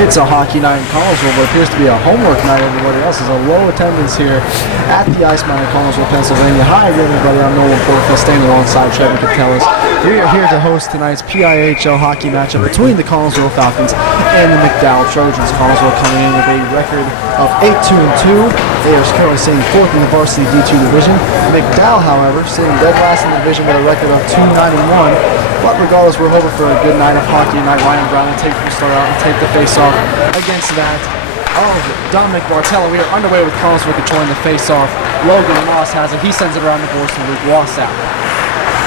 It's a hockey night in Connellsville, but appears to be a homework night. Everybody else is a low attendance here at the Ice Mine in Connellsville, Pennsylvania. Hi again, everybody. I'm Nolan, Porterfield, standing alongside Trevin, Keteles. We are here to host tonight's PIHL hockey matchup between the Connellsville Falcons and the McDowell Trojans. Connellsville coming in with a record of 8-2-2. They are currently sitting fourth in the varsity D2 division. McDowell, however, sitting dead last in the division with a record of 2-9-1. But regardless, we're hoping for a good night of hockey tonight. Ryan Brown will start out and take the face-off against that of Dominic Bartella. We are underway with Connellsville controlling the face-off. Logan Ross has it. He sends it around the boards to Luke Wasak.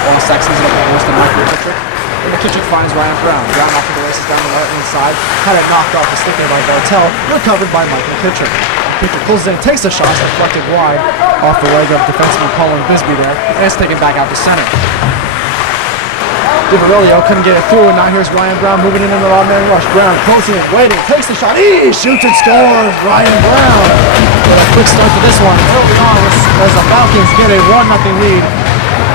Wasak sends it up the boards to Michael Kittrick. And McKittrick finds Ryan Brown. Brown off to the races down the right-hand side. Had it knocked off the stick by Bartell. Recovered by Michael Kittrick. Kittrick pulls in, takes a shot, deflected wide off the leg of defenseman Colin Bisbee there. And it's taken back out to center. DiVarilio couldn't get it through, and now here's Ryan Brown moving in the odd-man rush. Brown closing in, waiting, takes the shot. Shoots and scores. Ryan Brown with a quick start to this one. Early on as the Falcons get a 1-0 lead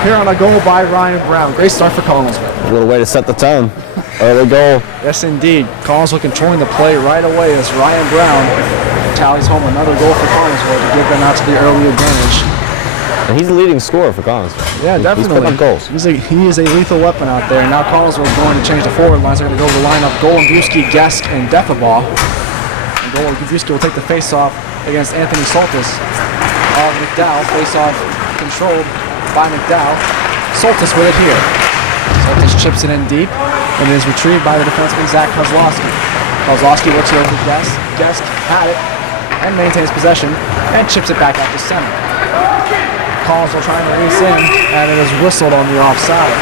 here on a goal by Ryan Brown. Great start for Connellsville. A little way to set the tone. Early goal. Yes, indeed. Connellsville controlling the play right away as Ryan Brown tallies home another goal for Connellsville to give them out to the early advantage. And he's the leading scorer for Connellsville. Yeah, definitely. He's putting up goals. He is a lethal weapon out there. Now Connellsville is going to change the forward lines. They're going to go to the lineup. Golembuski, Gesk, and Defaball. And Golembuski will take the face-off against Anthony Soltis of McDowell. Face-off controlled by McDowell. Soltis with it here. Soltis chips it in deep and is retrieved by the defenseman Zach Kozlowski. Kozlowski looks over to Gesk. Gesk had it and maintains possession and chips it back out to center. Connellsville trying to race in, and it is whistled on the offside.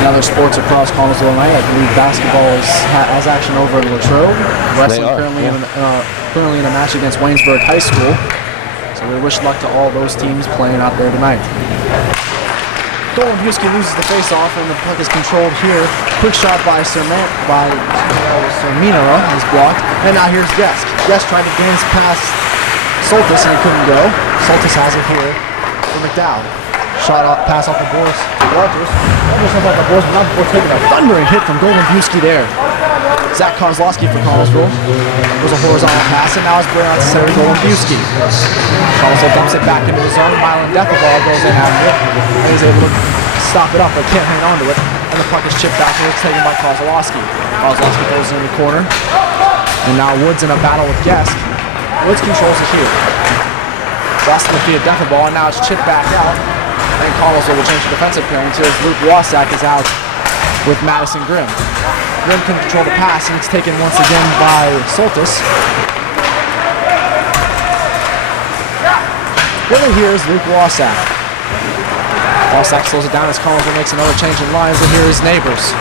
In other sports across Connellsville tonight, I believe basketball has action over in Latrobe. Wrestling currently in a match against Waynesburg High School. So we wish luck to all those teams playing out there tonight. Golembuski loses the face-off, and the puck is controlled here. Quick shot by Serminara is blocked, and now here's Gesk. Gesk tried to dance past Soltis, and he couldn't go. Soltis has it here for McDowell. Shot off, pass off the boards. Rogers off the boards, but not before taking a thundering hit from Golembuski there. Zach Kozlowski for Connellsville. It was a horizontal pass, and now it's brought out to center Golembuski. Connellsville dumps it back into the zone. Mylan Defaball goes in after it, and he's able to stop it up, but can't hang on to it. And the puck is chipped back, and it's taken by Kozlowski. Kozlowski goes in the corner, and now Woods in a battle with Gesk. Woods controls it here. Lost the feet of Defaball, and now it's chipped back out. And Connellsville will change the defensive pairing as Luke Wasak is out with Madison Grimm. Grimm can control the pass, and it's taken once again by Soltis. Winner here is Luke Wasak. Wasak slows it down as Connellsville makes another change in lines, and here is Neighbors.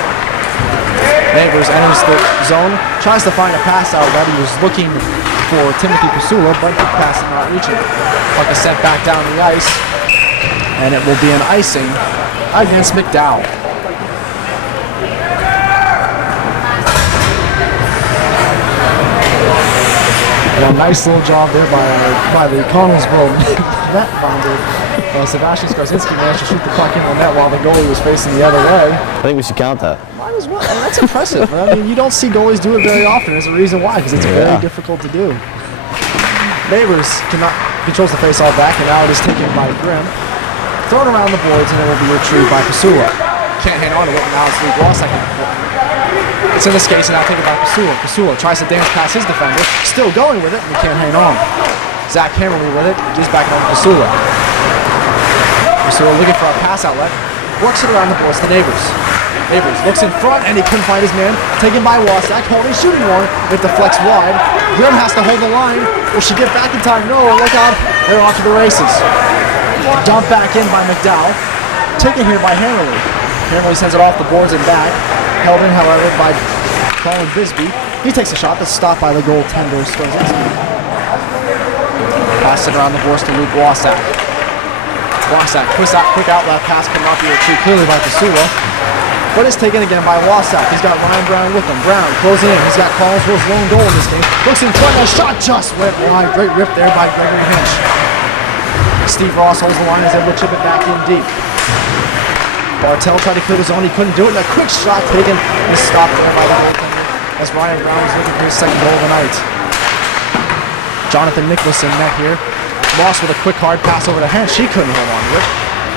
Neighbors enters the zone, tries to find a pass outlet. He was looking for Timothy Pasula, but the pass is not reaching. Puck is sent back down the ice, and it will be an icing against McDowell. Well, nice little job there by the Connellsville net finder. Sebastian Skarzinski managed to shoot the puck in the net while the goalie was facing the other way. I think we should count that. Might as well. That's impressive. I mean, you don't see goalies do it very often. There's a reason why, because it's very difficult to do. Neighbors controls the face-off back, and now it is taken by Grimm. Thrown around the boards, and it will be retrieved by Pasula. Can't hang on to it, and now it's Luke Wasak. It's in the skates, and now taken by Pasula. Pasula tries to dance past his defender, still going with it, and he can't hang on. Zach Hammerly with it, gives back on Pasula. Pasula looking for a pass outlet, works it around the boards to Neighbors. Neighbors looks in front, and he couldn't find his man. Taken by Wasak, holding, shooting one. It deflects wide. Grimm has to hold the line. Will she get back in time? No, look out. They're off to the races. Dumped back in by McDowell. Taken here by Hammerly. Hammerly sends it off the boards and back. Held in, however, by Colin Bisbee. He takes a shot that's stopped by the goaltender, Skarzinski. Pass it around the boards to Luke Wasak. Wasak, quick outlet pass could not be retrieved clearly by Pasula. But it's taken again by Wasak. He's got Ryan Brown with him. Brown closing in. He's got Connellsville's lone goal in this game. Looks in front, and a shot just went wide. Great rip there by Gregory Hinch. Steve Ross holds the line as able to chip it back in deep. Bartell tried to clear the zone. He couldn't do it. And a quick shot taken and stopped there by the goaltender as Ryan Brown was looking for his second goal of the night. Jonathan Nicholas in net here. Ross with a quick hard pass over to Hench. He couldn't hold on to it.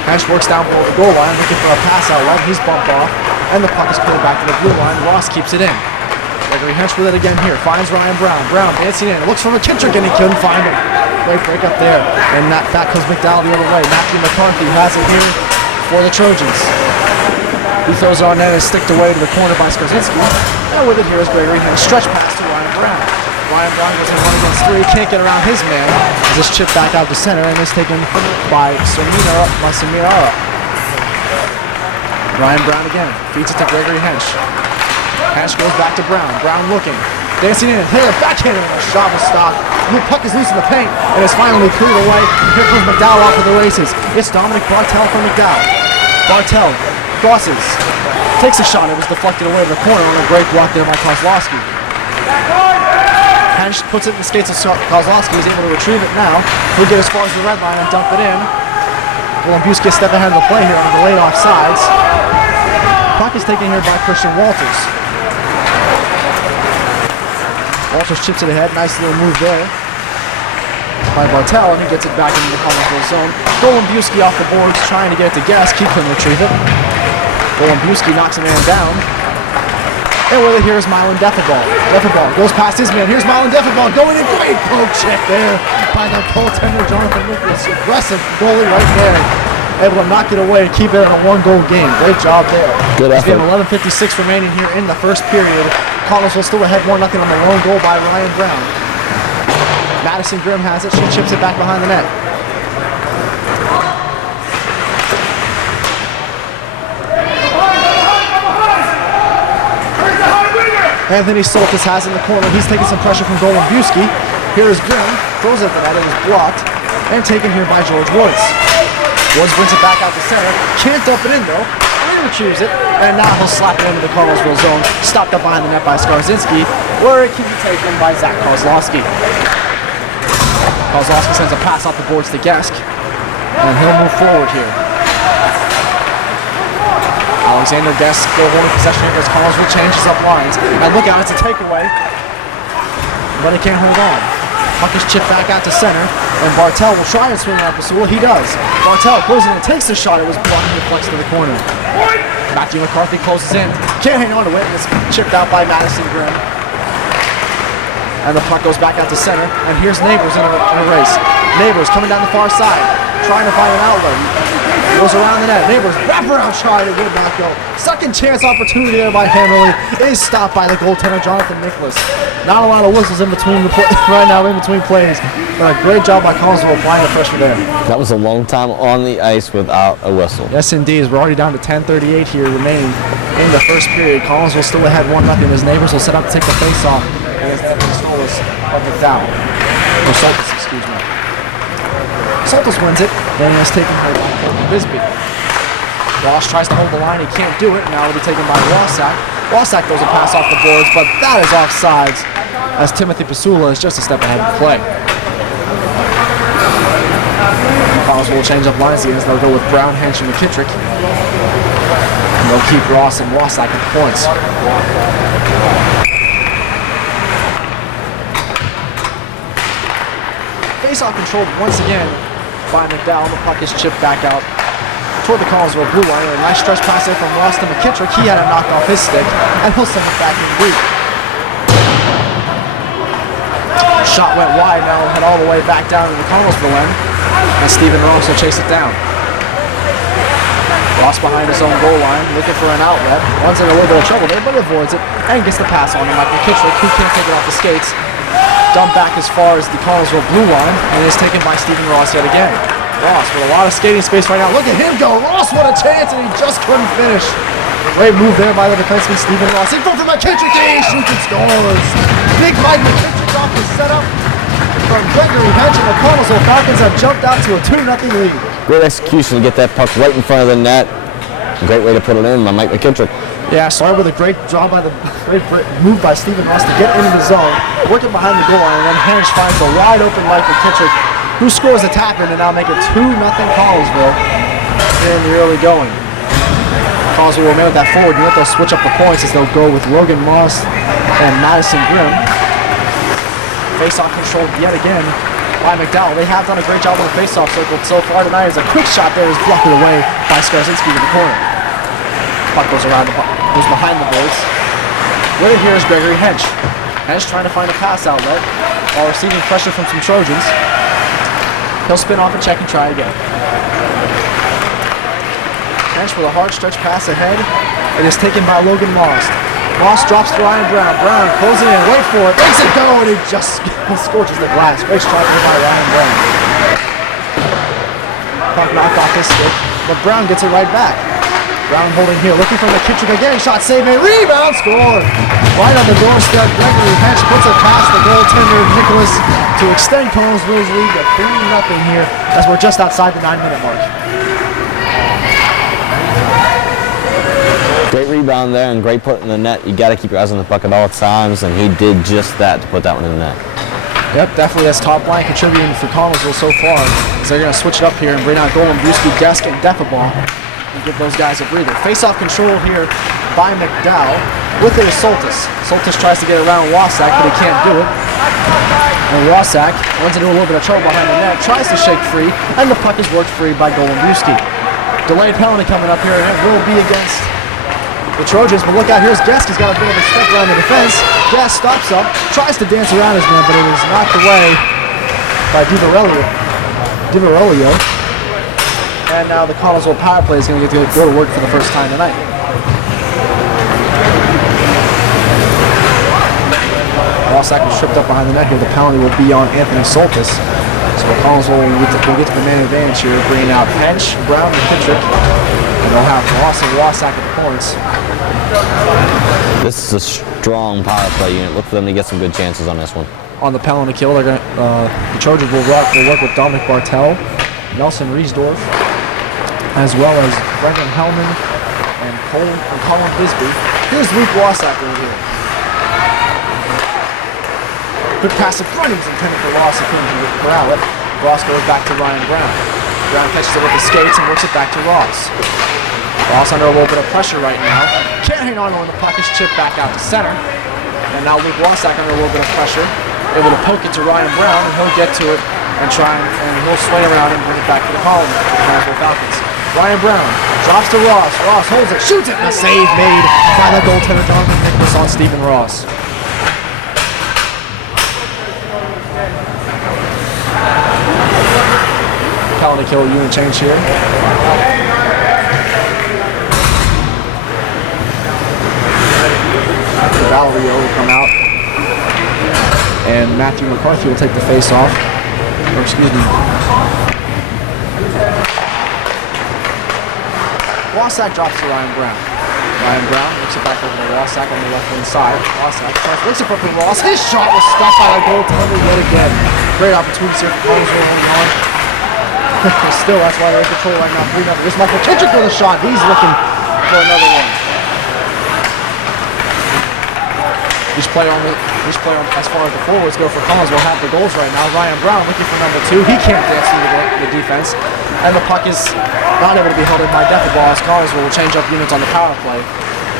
Hench works down below the goal line looking for a pass outlet. He's bumped off. And the puck is cleared back to the blue line. Ross keeps it in. Gregory Hench with it again here. Finds Ryan Brown. Brown dancing in. Looks for McKittrick and he couldn't find him. Great break up there. And back comes McDowell the other way. Matthew McCarthy has it here for the Trojans. He throws it on net and sticked away to the corner by Skarzinski. And with it here is Gregory Hench. Stretch pass to Ryan Brown. Ryan Brown goes in 1 against 3. Can't get around his man. This chip back out to center and is taken by Samira. Ryan Brown again. Feeds it to Gregory Hench. Hench goes back to Brown. Brown looking. Dancing in. Here, backhand. And a shot was stopped. The puck is loose in the paint and is finally cleared away. Here comes McDowell off of the races. It's Dominic Bartell from McDowell. Bartell crosses. Takes a shot. It was deflected away to the corner on a great block there by Kozlowski. Hench puts it in the skates of Kozlowski. He's able to retrieve it now. He'll get as far as the red line and dump it in. Golembiewski a step ahead of the play here on the delayed offsides. Puck is taken here by Christian Walters. Walters chips it ahead. Nice little move there by Bartell, and he gets it back into the Connellsville zone. Golembiewski off the boards, trying to get it to Guess. He couldn't retrieve it. Golembiewski knocks a man down. And with it, here's Mylan Defiball. Defiball goes past his man. Here's Mylan Defiball going in. Great poke check there by the goaltender, Jonathan Nicholas. Aggressive goalie right there. Able to knock it away and keep it in a 1-goal game. Great job there. Good effort. It's 11:56 remaining here in the first period. Connellsville still ahead 1-0 on the lone goal by Ryan Brown. Madison Grimm has it. She chips it back behind the net. Anthony Soltis has in the corner. He's taking some pressure from Golembiewski. Here is Grimm. Throws it at the net. It was blocked. And taken here by George Woods. Woods brings it back out to center. Can't dump it in though. He retrieves it. And now he'll slap it into the Connellsville zone. Stopped up behind the net by Skarzinski. Where it can be taken by Zach Kozlowski. Kozlowski sends a pass off the boards to Gesk. And he'll move forward here. Alexander Guest still holding possession here as Connellsville changes up lines. And look out, it's a takeaway. But he can't hold on. Puck is chipped back out to center. And Bartell will try and swing out the Well, he does. Bartell goes in and takes the shot. It was blocked and deflects to the corner. Matthew McCarthy closes in. Can't hang on to it. And it's chipped out by Madison Grimm. And the puck goes back out to center. And here's Neighbors in a race. Neighbors coming down the far side. Trying to find an outlet. Goes around the net. Neighbors wraparound shot. It would not go. Second chance opportunity there by Hammerly. Is stopped by the goaltender Jonathan Nicholas. Not a lot of whistles in between right now in between plays. But a great job by Connellsville applying the pressure there. That was a long time on the ice without a whistle. Yes, indeed. We're already down to 10:38 here remaining in the first period. Connellsville still ahead 1-0. His Neighbors will set up to take the face off against Anthony Soltis of McDowell. Or Soltis, excuse me. Soltis wins it, then it's taken by Colton Bisbee. Ross tries to hold the line, he can't do it. Now it'll be taken by Rossack. Rossack throws a pass off the boards, but that is offsides as Timothy Pasula is just a step ahead of the play. Connellsville will change up lines again as they'll go with Brown, Hench, and McKittrick. And they'll keep Ross and Rossack at the points. Face-off controlled once again by McDowell. The puck is chipped back out toward the Connellsville blue line. A nice stretch pass there from Ross to McKittrick. He had it knocked off his stick, and he'll send it back in deep. Shot went wide, now head all the way back down to the Connellsville end, and Stephen Ross will chase it down. Ross behind his own goal line, looking for an outlet. Runs in a little bit of trouble there, but avoids it, and gets the pass on him by McKittrick, who can't take it off the skates. Dumped back as far as the Connellsville blue line, and is taken by Stephen Ross yet again. Ross with a lot of skating space right now. Look at him go. Ross, what a chance, and he just couldn't finish. Great move there by the defenseman Stephen Ross. He goes for McKittrick, he shoots and scores. Big Mike McKittrick off the setup from Gregory Hench, and the Connellsville Falcons have jumped out to a 2-0 lead. Great execution to get that puck right in front of the net. Great way to put it in by Mike McKittrick. Yeah, started with a great job by the great move by Stephen Ross to get into the zone, working behind the goal line, and then Hench finds a wide open Mike McKittrick, who scores a tap in to now make it 2-0 Connellsville in the early going. Connellsville will remain with that forward unit. They'll switch up the points as they'll go with Logan Moss and Madison Grimm. Face-off controlled yet again by McDowell. They have done a great job on the face-off circle so far tonight as a quick shot there is blocked away by Skarzinski in the corner. Puck goes behind the boards. With it here is Gregory Hench. Hench trying to find a pass outlet while receiving pressure from some Trojans. He'll spin off and check and try again. Hench with a hard stretch pass ahead. It is taken by Logan Moss. Moss drops to Ryan Brown. Brown closing in, wait for it, makes it go, and he just scorches the glass. Great shot here by Ryan Brown. Puck knocked off his stick, but Brown gets it right back. Brown holding here, looking for McKittrick again. Shot saved, and rebound, score! Right on the doorstep, Gregory Hench puts it past the goaltender, Keteles, to extend Connellsville's lead to 3-0 here as we're just outside the 9-minute mark. Great rebound there and great put in the net. You got to keep your eyes on the puck at all times, and he did just that to put that one in the net. Yep, definitely that's top line contributing for Connellsville so far. So they're going to switch it up here and bring out Nolan, Buski, Desk, and Defaball and give those guys a breather. Face-off control here by McDowell. With it is Soltis. Soltis tries to get around Wasak, but he can't do it. And Wasak runs into a little bit of trouble behind the net, tries to shake free, and the puck is worked free by Nolan, Buski. Delayed penalty coming up here, and it will be against the Trojans, but look out, here's Guest. He's got a bit of a step around the defense. Guest stops up, tries to dance around his man, but it is knocked away by Diverolio. And now the Connellsville power play is going to get to go to work for the first time tonight. Wasak was tripped up behind the net here. The penalty will be on Anthony Soltis. So Connellsville will get to the man advantage here, bringing out Hench, Brown, and Kittrick. And they'll have Ross and Wasak at the points. This is a strong power play unit. Look for them to get some good chances on this one. On the penalty kill, they're gonna, the Trojans will work with Dominic Bartel, Nelson Riesdorf, as well as Brendan Hellman and Colin Bisbee. Here's Luke Wasak over here. Good pass in front. He was intended for Ross. He couldn't corral it. Ross goes back to Ryan Brown. Brown catches it with the skates and works it back to Ross. Ross under a little bit of pressure right now. Can't hang on when the puck is chipped back out to center. And now Luke Wasak under a little bit of pressure. Able to poke it to Ryan Brown, and he'll get to it and he'll swing around and bring it back to the Connellsville Falcons. Ryan Brown drops to Ross. Ross holds it, shoots it, and a save made by the goaltender Jonathan Nicholas on Stephen Ross. Penalty kill unit change here. Valerio will come out, and Matthew McCarthy will take the face off. Or excuse me. Wasak drops to Ryan Brown. Ryan Brown looks it back over to Wasak on the left-hand side. Wasak looks it from Ross. His shot was stopped by the goaltender yet again. Great opportunity here for Connellsville holding on. Still, that's why they're in control right now. 3-0. Here's Michael Kittrick with a shot. He's looking for another one. Each player as far as the forwards go for Connellsville will have the goals right now. Ryan Brown looking for number 2. He can't dance through the defense. And the puck is not able to be held in by Defaball as Connellsville will change up units on the power play.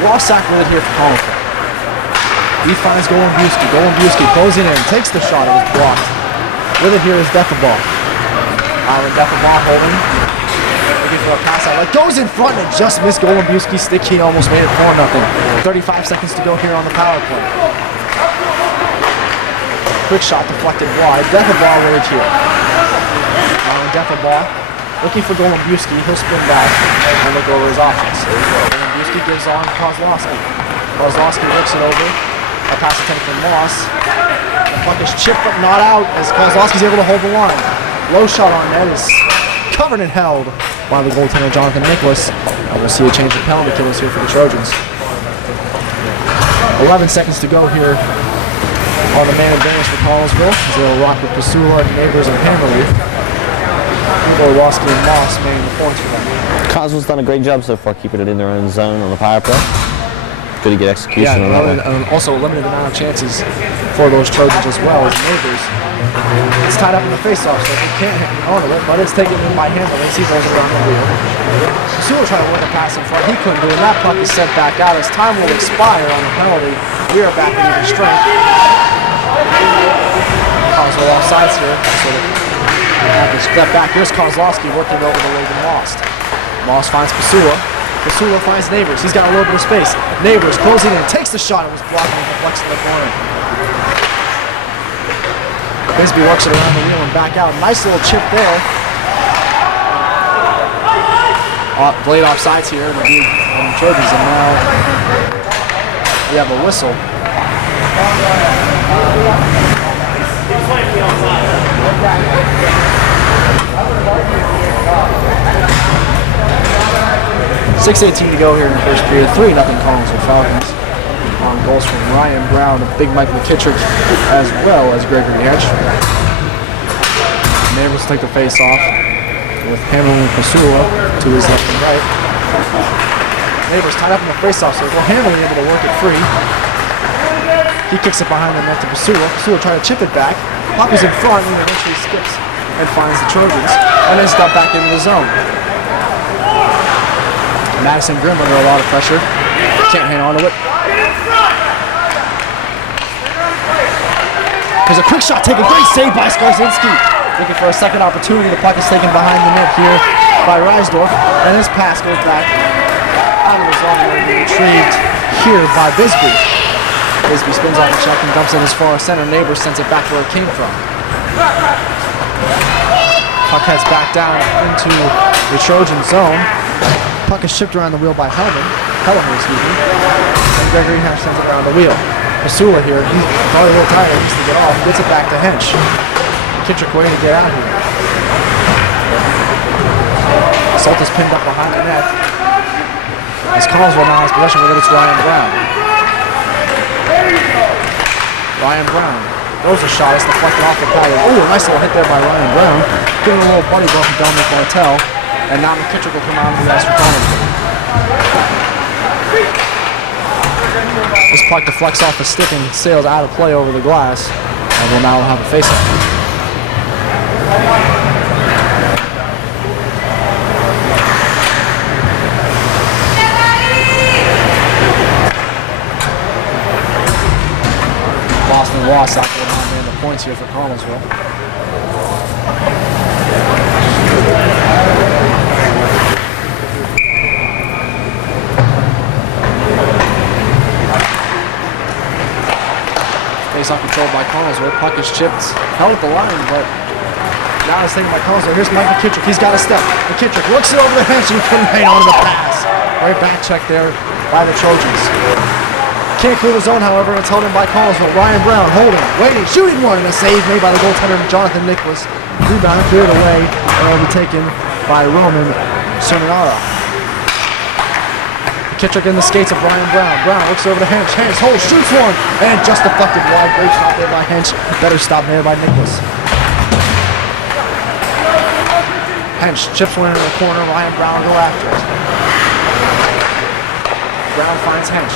Wasak with it here for Connellsville. He finds Nolan Buski. Nolan Buski closing in, takes the shot. It was blocked. With it here is Defaball. Defaball holding. Looking for a pass out. Goes in front and just missed Nolan Buski's stick. He almost made it 4-0. 35 seconds to go here on the power play. Quick shot deflected wide. Defaball right here. Defaball looking for Nolan Buski. He'll spin back and look over his options. Nolan Buski gives on Kozlowski. Kozlowski looks it over. A pass attempt from Moss. The puck is chipped but not out as Kozlowski's able to hold the line. Low shot on net is covered and held by the goaltender Jonathan Nicholas. And we'll see a change of penalty kills here for the Trojans. 11 seconds to go here on the man advantage for Connellsville as they'll rock with Pasula, Neighbors, and Hammerly. Gorlowski and Moss manning the points for them. Connellsville's done a great job so far keeping it in their own zone on the power play. good to get execution on that one. Also a limited amount of chances for those Trojans as well as neighbors. It's tied up in the face-off, so he can't hit on it, but it's taken in by handle as he goes around the wheel. Sewell tried to work a pass in front. He couldn't do it. That puck is sent back out as time will expire on the penalty. We are back into the strength. Connellsville off sides here. So have to step back. Here's Kozlowski working over the Logan Lost. Lost finds Pasula. Pasula finds Neighbors. He's got a little bit of space. Neighbors closing in. Takes the shot. It was blocked and deflects to the corner. Bisbee works it around the wheel and back out. Nice little chip there. Blade off sides here in the Trojans, and now we have a whistle. .6:18 to go here in the first period. 3-0 Connellsville Falcons. On goals from Ryan Brown, Big Mike McKittrick, as well as Gregory Hedge. Neighbors take the face off with Hamlin and Pasula to his left and right. Neighbors tied up in the face-off circle. Hamlin able to work it free. He kicks it behind the net to Pasula. Pasula trying to chip it back. Puck is in front and eventually skips and finds the Trojans and then dumped back into the zone. Madison Grimm under a lot of pressure. Can't hang on to it. There's a quick shot taken. Great save by Skarzinski. Looking for a second opportunity. The puck is taken behind the net here by Reisdorf. And this pass goes back out of the zone and will be retrieved here by Bisbee. Bisbee spins off the check and dumps it as far as center. Neighbors sends it back where it came from. Puck heads back down into the Trojan zone. Puck is shipped around the wheel by Helmer, excuse me. And Gregory Hench sends it around the wheel. Pasula here, he's probably a little tired, he needs to get off. Gets it back to Hench. Kittrick waiting to get out here. Salt is pinned up behind the net. As Connellsville now has possession with it, it's Ryan Brown. Ryan Brown throws a shot, it's deflected off the paddle. Ooh, a nice little hit there by Ryan Brown. Giving a little buddy blow from Dominic Martell. And now McKittrick will come out of the ice for Connellsville. This puck deflects off the stick and sails out of play over the glass. And we'll now have a face-off. Boston lost out there behind the points here for Connellsville. Face-off controlled by Connellsville. Puck is chipped, held at the line, but now it's taken by Connellsville. Here's Mike McKittrick. He's got a step. McKittrick looks it over the bench and he couldn't hang on to the pass. Right back check there by the Trojans. Can't clear the zone, however. It's held in by Connellsville. Ryan Brown holding, waiting, shooting one, and a save made by the goaltender Jonathan Nicholas. Rebound cleared away and will be taken by Roman Cerminara. McKittrick in the skates of Ryan Brown. Brown looks over to Hench. Hench holds, shoots one, and just deflected wide. Great shot there by Hench. Better stop there by Nicholas. Hench chips one into the corner. Ryan Brown go after it. Brown finds Hench.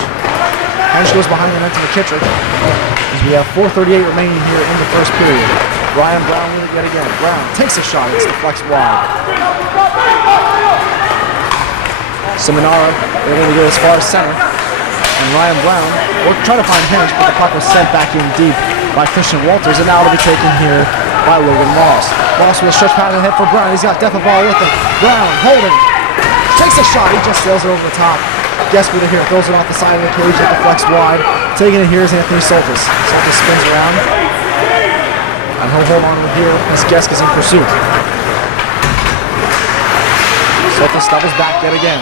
Hench goes behind the net to McKittrick. As we have 4:38 remaining here in the first period. Ryan Brown with it yet again. Brown takes a shot. It's deflects wide. Seminara able to go as far as center. And Ryan Brown will try to find Hench, but the puck was sent back in deep by Christian Walters, and now it'll be taken here by Logan Moss. Moss with a stretch pass ahead for Brown. He's got Defaball with him. Brown holding. Takes a shot. He just sails it over the top. Guess with it here. Throws it off the side of the cage. It deflects wide. Taking it here is Anthony Soltis. Soltis spins around. And he'll hold on here as Gesk is in pursuit. Soltis doubles back yet again.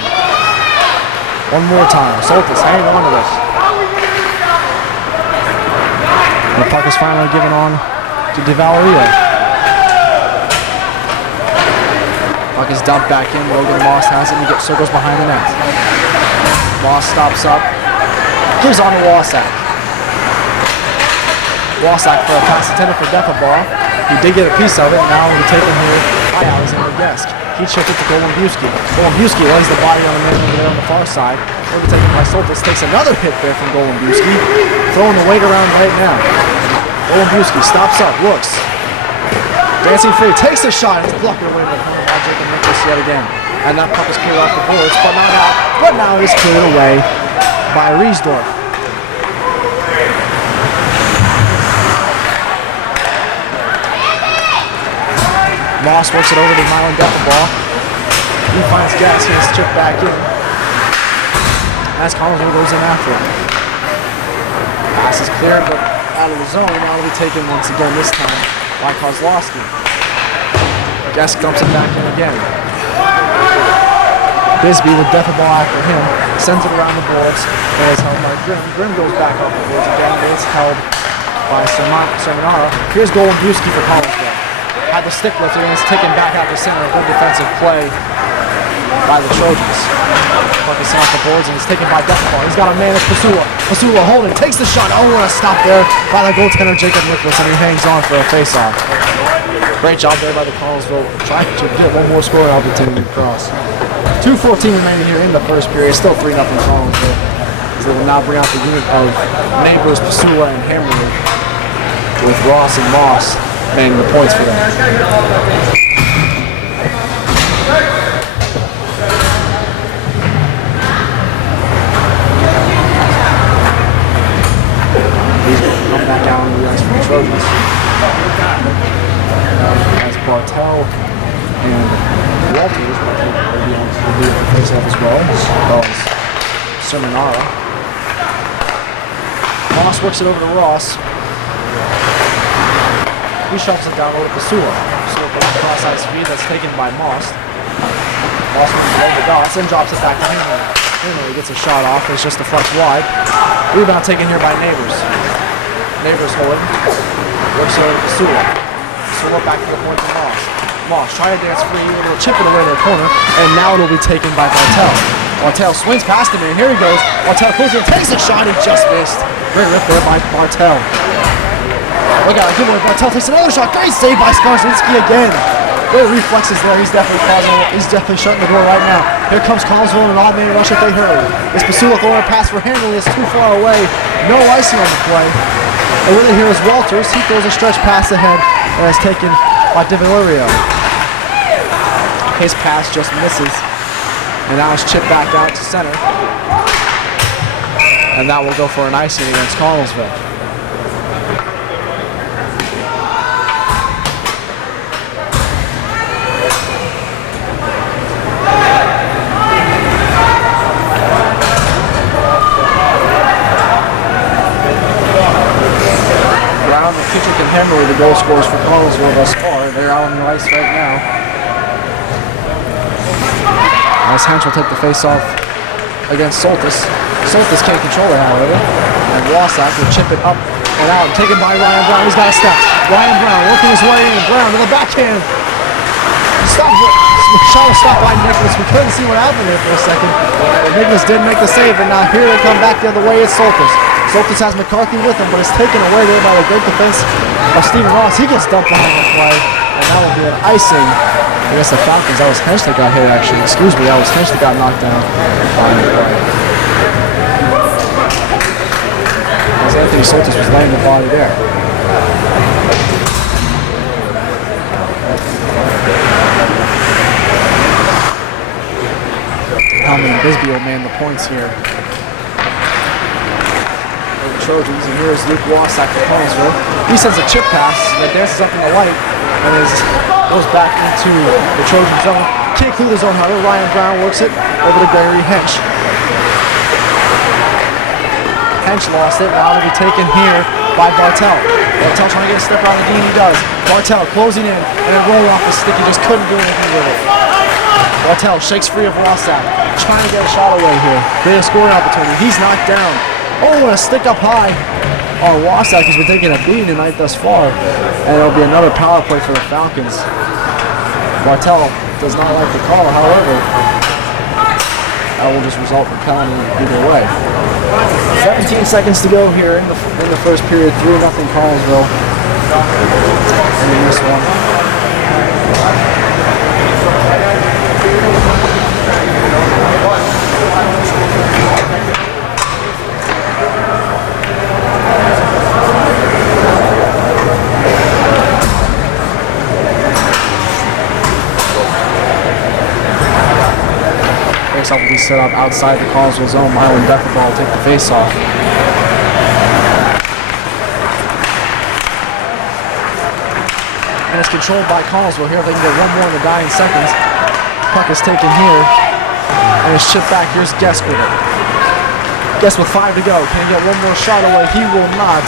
One more time. Soltis hanging on to this. The puck is finally given on to DeValeria. Puck is dumped back in. Logan Moss has it and he circles behind the net. Moss stops up. Gives on to Wasak. Wasak for a pass intended for Defaball. He did get a piece of it. Now we'll be taking here by Alexander Gesk. He chipped it to Golombuski. Golombuski lays the body on the man over there on the far side. We'll be taken by Soltis. Takes another hit there from Golombuski. Throwing the weight around right now. Golombuski stops up, looks. Dancing free, takes a shot. It's blocked away by Jacob Nicholas yet again. And that puck is cleared off the boards, but not out. But now it is cleared away by Riesdorf. Moss works it over to Mylan Defenball. He finds Gas, he has chipped back in. As Connellsville goes in after him. Pass is cleared, but out of the zone. Now it'll be taken once again, this time by Kozlowski. Gas dumps it back in again. Bisbee with Defenball after him. Sends it around the boards. And is held by Grimm. Grimm goes back off the boards again, but it's held by Sermonara. Here's Golombuski for Connellsville. Had the stick lifted and it's taken back out to center. Good defensive play by the Trojans. Puck is sent off the boards and it's taken by Defenball. He's got a man, it's Pasula. Pasula holding, takes the shot. Oh, what a stop there by the goaltender Jacob Nicholas, and he hangs on for a face-off. Great job there by the Connellsville, trying to get one more scoring opportunity across. 2:14 remaining here in the first period. Still 3-0 Connellsville. So they will now bring out the unit of Neighbors, Pasula, and Hammerly with Ross and Moss manning the points for them. He's come back out on the ice for the Trojans. As Bartel and Walters will be on the face-off as well as Sermonara. Moss works it over to Ross. He shuffles it down over to Pasula. Pasula goes cross-ice feed that's taken by Moss. Moss moves over the dots and drops it back to Hammerly. Hammerly gets a shot off. It's just a flex wide. Rebound taken here by Neighbors. Neighbors holding. Works over to Pasula. Pasula back to the point to Moss. Moss trying to dance free. It'll chip it away to the corner. And now it'll be taken by Bartel. Bartel swings past him and here he goes. Bartel pulls it, takes a shot. He just missed. Great rip there by Bartel. Look out, good one. Bartel takes another shot. Great save by Skarzinski again. Great reflexes there. He's definitely shutting the door right now. Here comes Connellsville in an odd man rush if they hurry. It's Pasula throwing a pass for Hammerly. It's too far away. No icing on the play. And with it here is Walters. He throws a stretch pass ahead and is taken by DiValerio. His pass just misses. And now it's chipped back out to center. And that will go for an icing against Connellsville. Kitchen and Hammerly, the goal scorers for Connellsville thus far. They're out on the ice right now. As Hench will take the face-off against Soltis. Soltis can't control it, however. And Wassack will chip it up and out. Taken by Ryan Brown. He's got a step. Ryan Brown working his way in. Brown to the backhand. Shot was stopped by Nicholas. We couldn't see what happened there for a second. Nicholas did make the save, and now here they come back the other way. It's Soltis. Soltis has McCarthy with him, but it's taken away there by the great defense of Stephen Ross. He gets dumped behind the play, and that will be an icing against the Falcons. That was Hench that got hit, actually. Excuse me, that was Hench that got knocked down behind the play. As Anthony Soltis was laying the body there. Hellman and Bisbee will man the points here. Trojans, and here is Luke Wassack for Connellsville. He sends a chip pass that dances up in the light and goes back into the Trojan zone. Can't clear the zone, however. Ryan Brown works it over to Gregory Hench. Hench lost it. Now it'll be taken here by Bartel. Bartel trying to get a step around the game. He does. Bartel closing in and then rolling off the stick. He just couldn't do anything with it. Bartel shakes free of Wassack, trying to get a shot away here. Get a scoring opportunity. He's knocked down. Oh, and a stick up high on Wassack, who's been taking a beating tonight thus far. And it'll be another power play for the Falcons. Bartel does not like the call, however, that will just result in penalty either way. 17 seconds to go here in the first period. 3-0 Connellsville. And in this be set up outside the Connellsville zone. Mylan Deckelball will take the face-off. And it's controlled by Connellsville here. If they can get one more in the dying seconds. Puck is taken here. And it's chipped back. Here's Guest with it. Guest with 5 to go. Can he get one more shot away? He will not.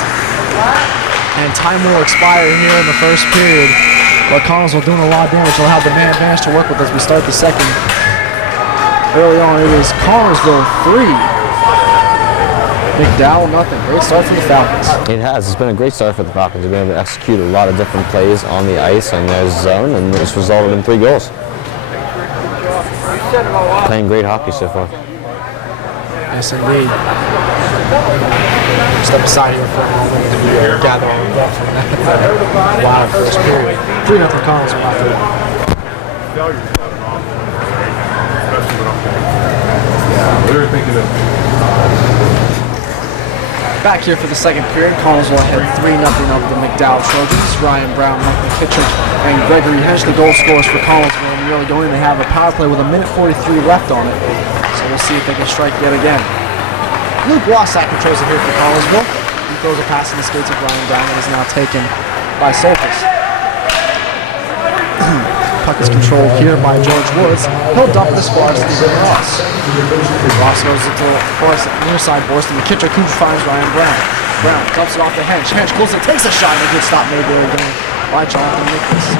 And time will expire here in the first period. But Connellsville doing a lot of damage. They'll have the man advantage to work with as we start the second. Early on, it is Connellsville 3. McDowell nothing. Great start for the Falcons. It has. It's been a great start for the Falcons. They've been able to execute a lot of different plays on the ice and their zone, and it's resulted in 3 goals. Playing great hockey so far. Yes, indeed. Step aside here for a moment to gather our breath from that wild first period. 3-0 Connellsville after that. Back here for the second period, Connellsville ahead 3-0 of the McDowell Trojans. Ryan Brown, Mike McKittrick, and Gregory Hench, the goal scorers for Connellsville in the early going. They have a power play with 1:43 left on it, so we'll see if they can strike yet again. Luke Wasak controls it here for Connellsville. He throws a pass in the skates of Ryan Brown and is now taken by Soltis. Puck is controlled here by George Woods. He'll dump this for Stephen Ross. Ross goes to the near side boards to McKittrick, who finds Ryan Brown. Brown dumps it off to Hench. Hench pulls it, takes a shot, and a good stop made there again by Jonathan Nicholas.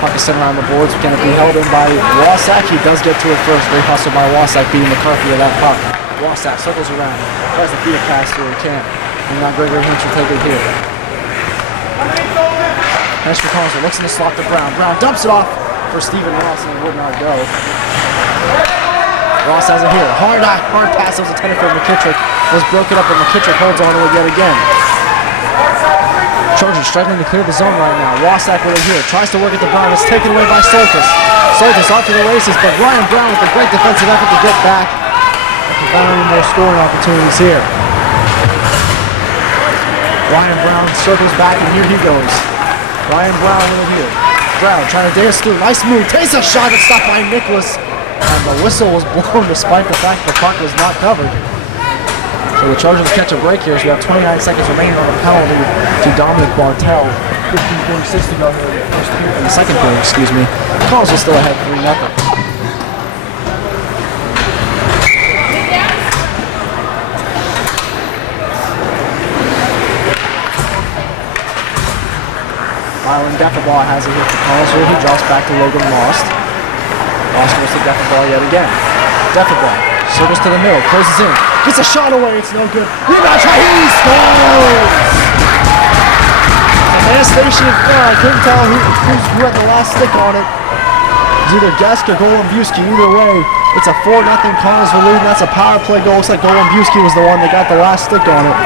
Puck is sent around the boards. Can it be held in by Wasak? He does get to it first. Great hustle by Wasak, beating McCarthy of that puck. Wasak circles around, tries to feed a pass to he can't. And now Gregory Hench will take it here. Hench for Connellsville, looks in the slot to Brown. Brown dumps it off for Stephen Ross and it would not go. Ross has it here. Hard pass that was intended for McKittrick. Was broken up and McKittrick holds on to it yet again. Trojans struggling to clear the zone right now. Wasak with it here. Tries to work at the Brown. It's taken away by Soltis. Soltis off to the races, but Ryan Brown with a great defensive effort to get back. Not any more scoring opportunities here. Ryan Brown circles back and here he goes. Ryan Brown with it here. Brown trying to dance through. Nice move. Takes a shot that's stopped by Nicholas. And the whistle was blown despite the fact the puck was not covered. So the Trojans catch a break here as we have 29 seconds remaining on the penalty to Dominic Bartel. 15:46 to go here in the second period, excuse me. Connellsville still ahead 3-0. Mylan Deckelball has it here for Connellsville. He drops back to Logan Lost. Lost goes to Deckelball yet again. Deckelball circles to the middle, closes in, gets a shot away, it's no good. Rebound try, he scores! The man station, I couldn't tell who had the last stick on it. It's either Gesk or Golombuski. Either way, it's a 4-0 Connellsville lead, and that's a power play goal. Looks like Golombuski was the one that got the last stick on it.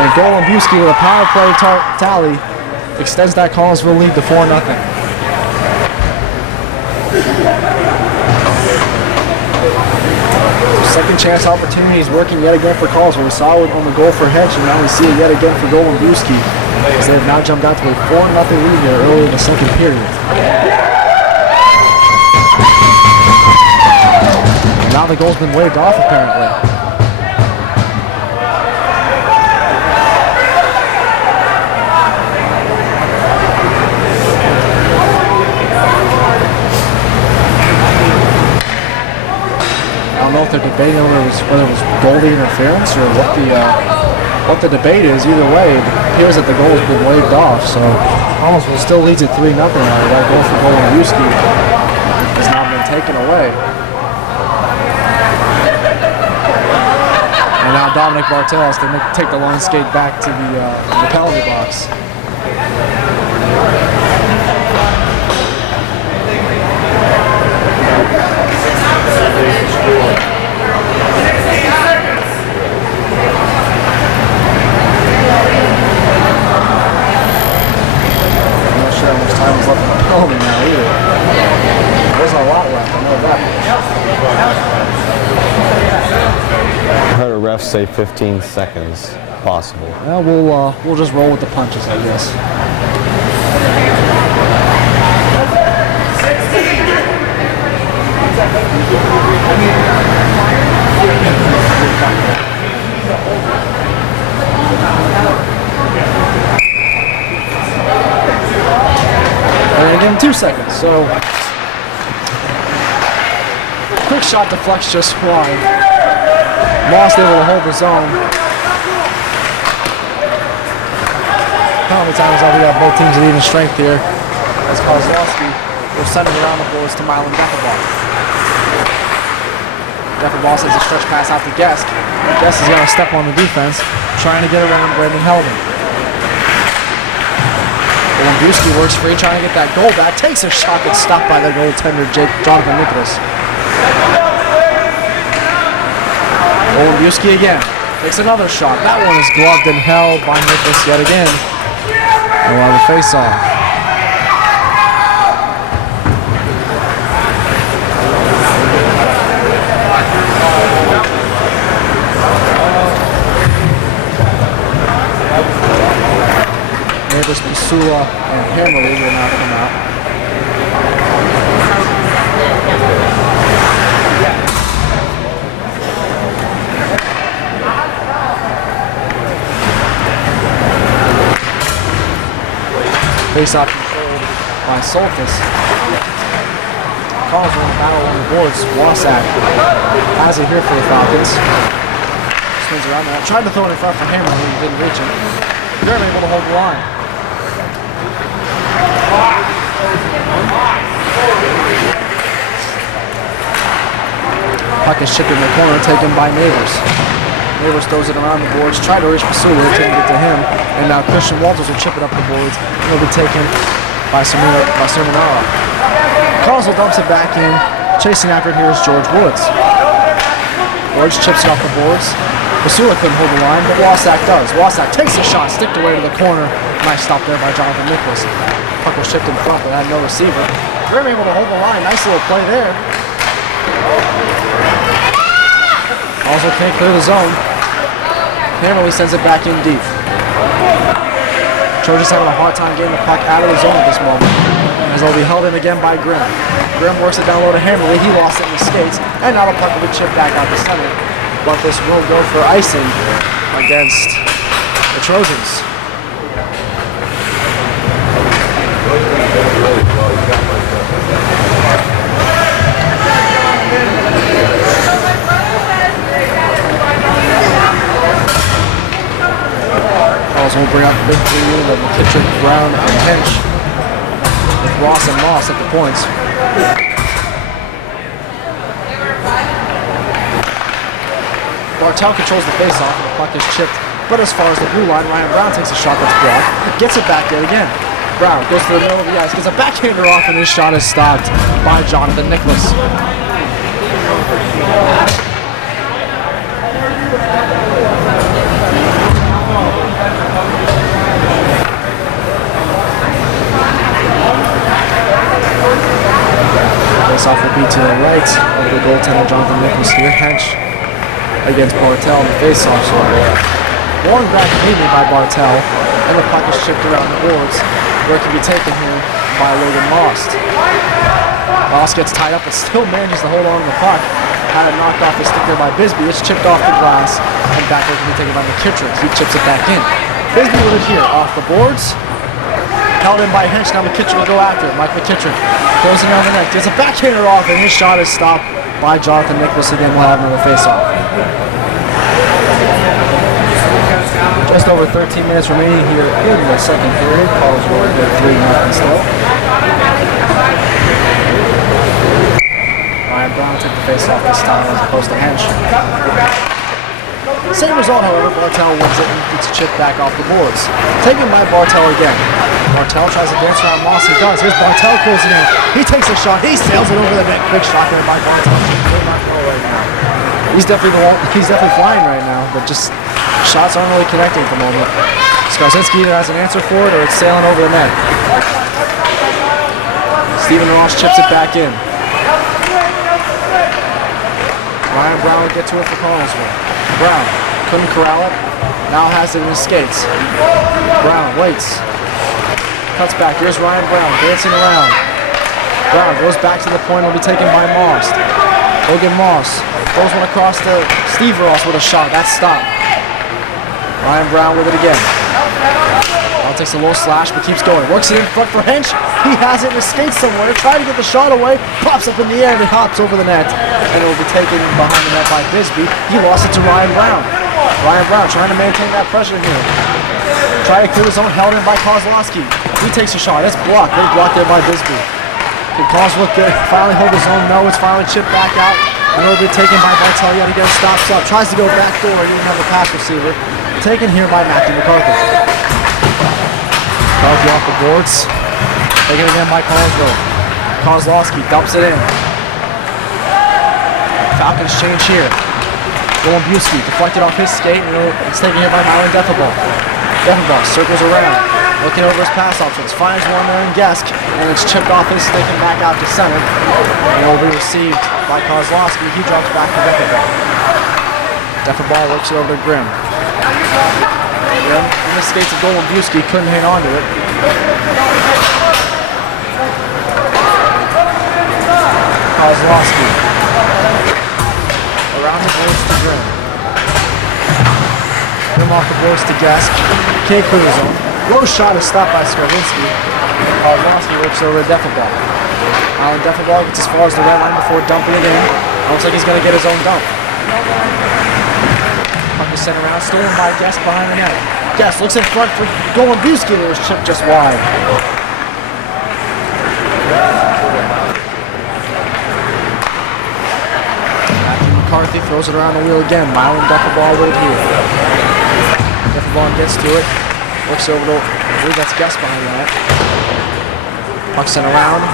And Golombuski with a power play tally extends that Connellsville lead to 4-0. Second chance opportunity is working yet again for Connellsville. We saw it on the goal for Hench, and now we see it yet again for Golombuski, as they have now jumped out to a 4-0 lead here early in the second period. Now the goal's been waved off apparently. I don't know if they're debating whether it was goalie interference or what the debate is. Either way, it appears that the goal has been waved off. So Connellsville still leads at 3-0 now. That goal for Golombuski has now been taken away. And now Dominic Bartel has to take the line skate back to the penalty box. How much time was left in the penalty now either. There wasn't a lot left, I know that. I heard a ref say 15 seconds possible. Well, we'll just roll with the punches, I guess. And again, 2 seconds. So, quick shot deflects just wide. Moss able to hold the zone. Penalty time is up. We got both teams at even strength here. As Kozlowski will send it around the boards to Milan Defenbach. Defenbach sends a stretch pass out to Guest. Guest is going to step on the defense, trying to get around Brandon Heldon. Buski works free, trying to get that goal back. Takes a shot, gets stopped by the goaltender, Jonathan Nicholas. Buski again. Takes another shot. That one is gloved and held by Nicholas yet again. And we'll have a face-off. Neighbors Pisula and Hammerly will now come out. Face-off controlled by Soltis. Connellsville in battle on the boards. Wasak has it here for the Falcons. Swings around that. Tried to throw it in front for Hammerly and didn't reach it. They're able to hold the line. Puck is chipped in the corner, taken by Neighbors. Neighbors throws it around the boards, try to reach Pasula, can't get to him. And now Christian Walters will chip it up the boards. It'll be taken by Sermonara. Connellsville dumps it back in. Chasing after it here is George Woods. Woods chips it off the boards. Pasula couldn't hold the line, but Wasak does. Wasak takes a shot, sticked away to the corner. Nice stop there by Jonathan Nicholas. Puck was shipped in front, but had no receiver. They're able to hold the line. Nice little play there. Also can't clear the zone. Hammerly sends it back in deep. Trojans having a hard time getting the puck out of the zone at this moment, as it'll be held in again by Grimm. Grimm works it down low to Hammerly. He lost it in the skates, and now the puck will be chipped back out the center. But this will go for icing against the Trojans. We'll bring out the big three unit of McKittrick, Brown, and Hench, with Ross and Moss at the points. Bartel controls the face-off, and the puck is chipped. But as far as the blue line, Ryan Brown takes a shot that's blocked, gets it back there again. Brown goes to the middle of the ice, gets a backhander off, and his shot is stopped by Jonathan Nicholas. Face-off will be to the right of the goaltender Jonathan Nicholas here. Hench against Bartel in the face-off zone. Long back maybe by Bartel, and the puck is chipped around the boards, where it can be taken here by Logan Moss. Moss gets tied up, but still manages to hold on to the puck. Had it knocked off his stick there by Bisbee. It's chipped off the glass, and back there can be taken by McKittrick. He chips it back in. Bisbee with it here, off the boards. Held in by Hench, now McKittrick will go after it. Mike McKittrick closing down the net. Gets a backhander off, and his shot is stopped by Jonathan Nicholas. Again, we'll have another face-off. Just over 13 minutes remaining here in the second period. Connellsville with 3-0 still. Ryan Brown took the face-off this time as opposed to Hench. Same result, however. Bartel wins it and gets a chip back off the boards. Taken by Bartel again. Bartel tries to dance around Moss. He does. Here's Bartel closing in. He takes a shot. He sails it over the net. Big shot there by Bartel. He's definitely flying right now, but just shots aren't really connecting at the moment. Skarzinski either has an answer for it or it's sailing over the net. Stephen Ross chips it back in. Ryan Brown will get to it for Connellsville. Brown couldn't corral it. Now has it in his skates. Brown waits. Cuts back. Here's Ryan Brown dancing around. Brown goes back to the point. Will be taken by Moss. Logan Moss throws one across to Steve Ross with a shot. That's stopped. Ryan Brown with it again. Brown takes a low slash but keeps going. Works it in front for Hench. He has it and skates somewhere. Trying to get the shot away. Pops up in the air and it hops over the net. And it will be taken behind the net by Bisbee. He lost it to Ryan Brown. Ryan Brown trying to maintain that pressure here. Trying to clear his own, held in by Kozlowski. He takes a shot. It's blocked. They blocked there by Bisbee. Can Kozlowski look good? Finally hold his own. No, it's finally chipped back out. And it'll be taken by Bartel yet again. Stops up. Tries to go back door. He didn't have a pass receiver. Taken here by Matthew McCarthy. McCarthy off the boards. Taken again by Connellsville. Kozlowski dumps it in. Falcons change here. Nolan deflected off his skate, and it's taken here by Myron Defenball. Defenball circles around, looking over his pass options, finds one there in Gesk, and it's chipped off his stick and back out to center. And it will be received by Kozlowski. He drops back to Defenball. Defenball works it over to Grimm. Grimm in the skates of Nolan couldn't hang on to it. Kozlowski. Around the boards to Grimm. Grimm off the boards to Gesk. K clears his own. Low shot is stopped by Skarvinsky. Kozlowski works over to Defenball. Alan Defenball gets as far as the red line before dumping it in. Looks like he's going to get his own dump. Puck is sent around, stolen by Gesk behind the net. Gesk looks in front for Golombuski, and it was chipped just wide. McCarthy throws it around the wheel again. Myron Defenball with it here. Defenball gets to it. Looks over to, I believe that's Gesk behind that. Puck sent around.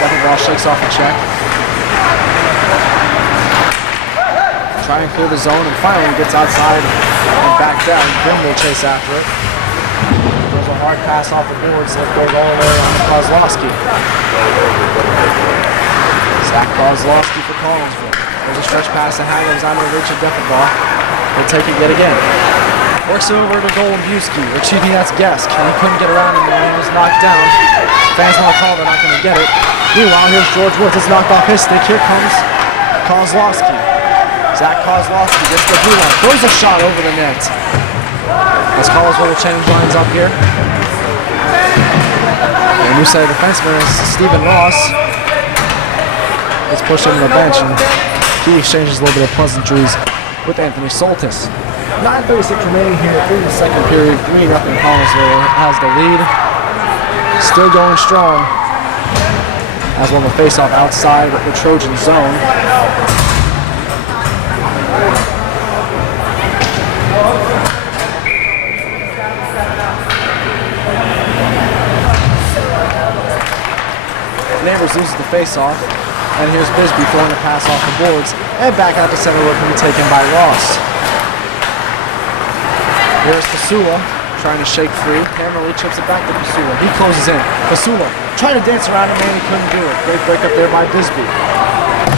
Defenball shakes off the check. Try and clear the zone, and finally gets outside and back down. Grimm will chase after it. Throws a hard pass off the boards that goes all the way on to Kozlowski. Zach Kozlowski for Connellsville. There's a stretch pass to Hagler, who's out of the reach of Defenball. He'll take it yet again. Works it over to Golombuski. Excuse me, that's Gesk. And he couldn't get around him and he was knocked down. Fans want to call, they're not going to get it. Meanwhile, here's George Woods. It's knocked off his stick. Here comes Kozlowski. Zach Kozlowski gets the blue line. Throws a shot over the net. As Connellsville will change lines up here. And new set of defensemen is Stephen Ross. Let's push him to the bench, and he exchanges a little bit of pleasantries with Anthony Soltis. 9:36 remaining here in the second period. 3-0 Connellsville has the lead. Still going strong. As well, the face-off outside the Trojan zone. Neighbors loses the face-off. And here's Bisbee throwing a pass off the boards. And back out to center where it can be taken by Ross. Here's Pasula trying to shake free. Hammerly chips it back to Pasula. He closes in. Pasula trying to dance around him, and he couldn't do it. Great break up there by Bisbee.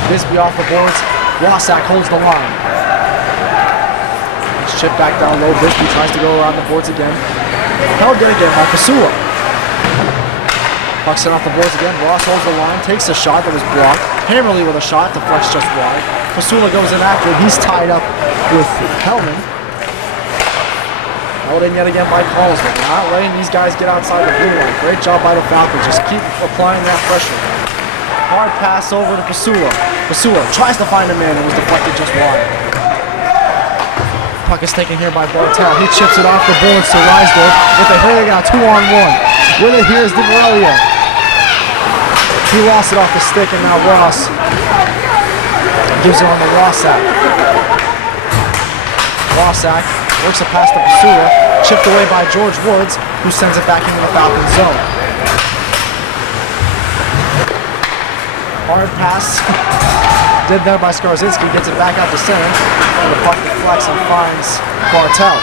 Bisbee off the boards. Rossack holds the line. It's chipped back down low. Bisbee tries to go around the boards again. Held good again by Pasula. Puck sent off the boards again. Ross holds the line, takes a shot that was blocked. Hammerly with a shot, deflects just wide. Pasula goes in after him. He's tied up with Hellman. Held in yet again by Connellsville. Not letting these guys get outside the blue line. Great job by the Falcons. Just keep applying that pressure. Hard pass over to Pasula. Pasula tries to find a man and was deflected just wide. Puck is taken here by Bartel. He chips it off the boards to Rysdorf. With a hit, they got 2-on-1. With it, here's DeMorellia. He lost it off the stick, and now Ross gives it on the Rossack. Rossack works a pass to Pasula, chipped away by George Woods, who sends it back into the Falcon zone. Hard pass, did there by Skarzinski, gets it back out to center, and the puck deflects and finds Bartel.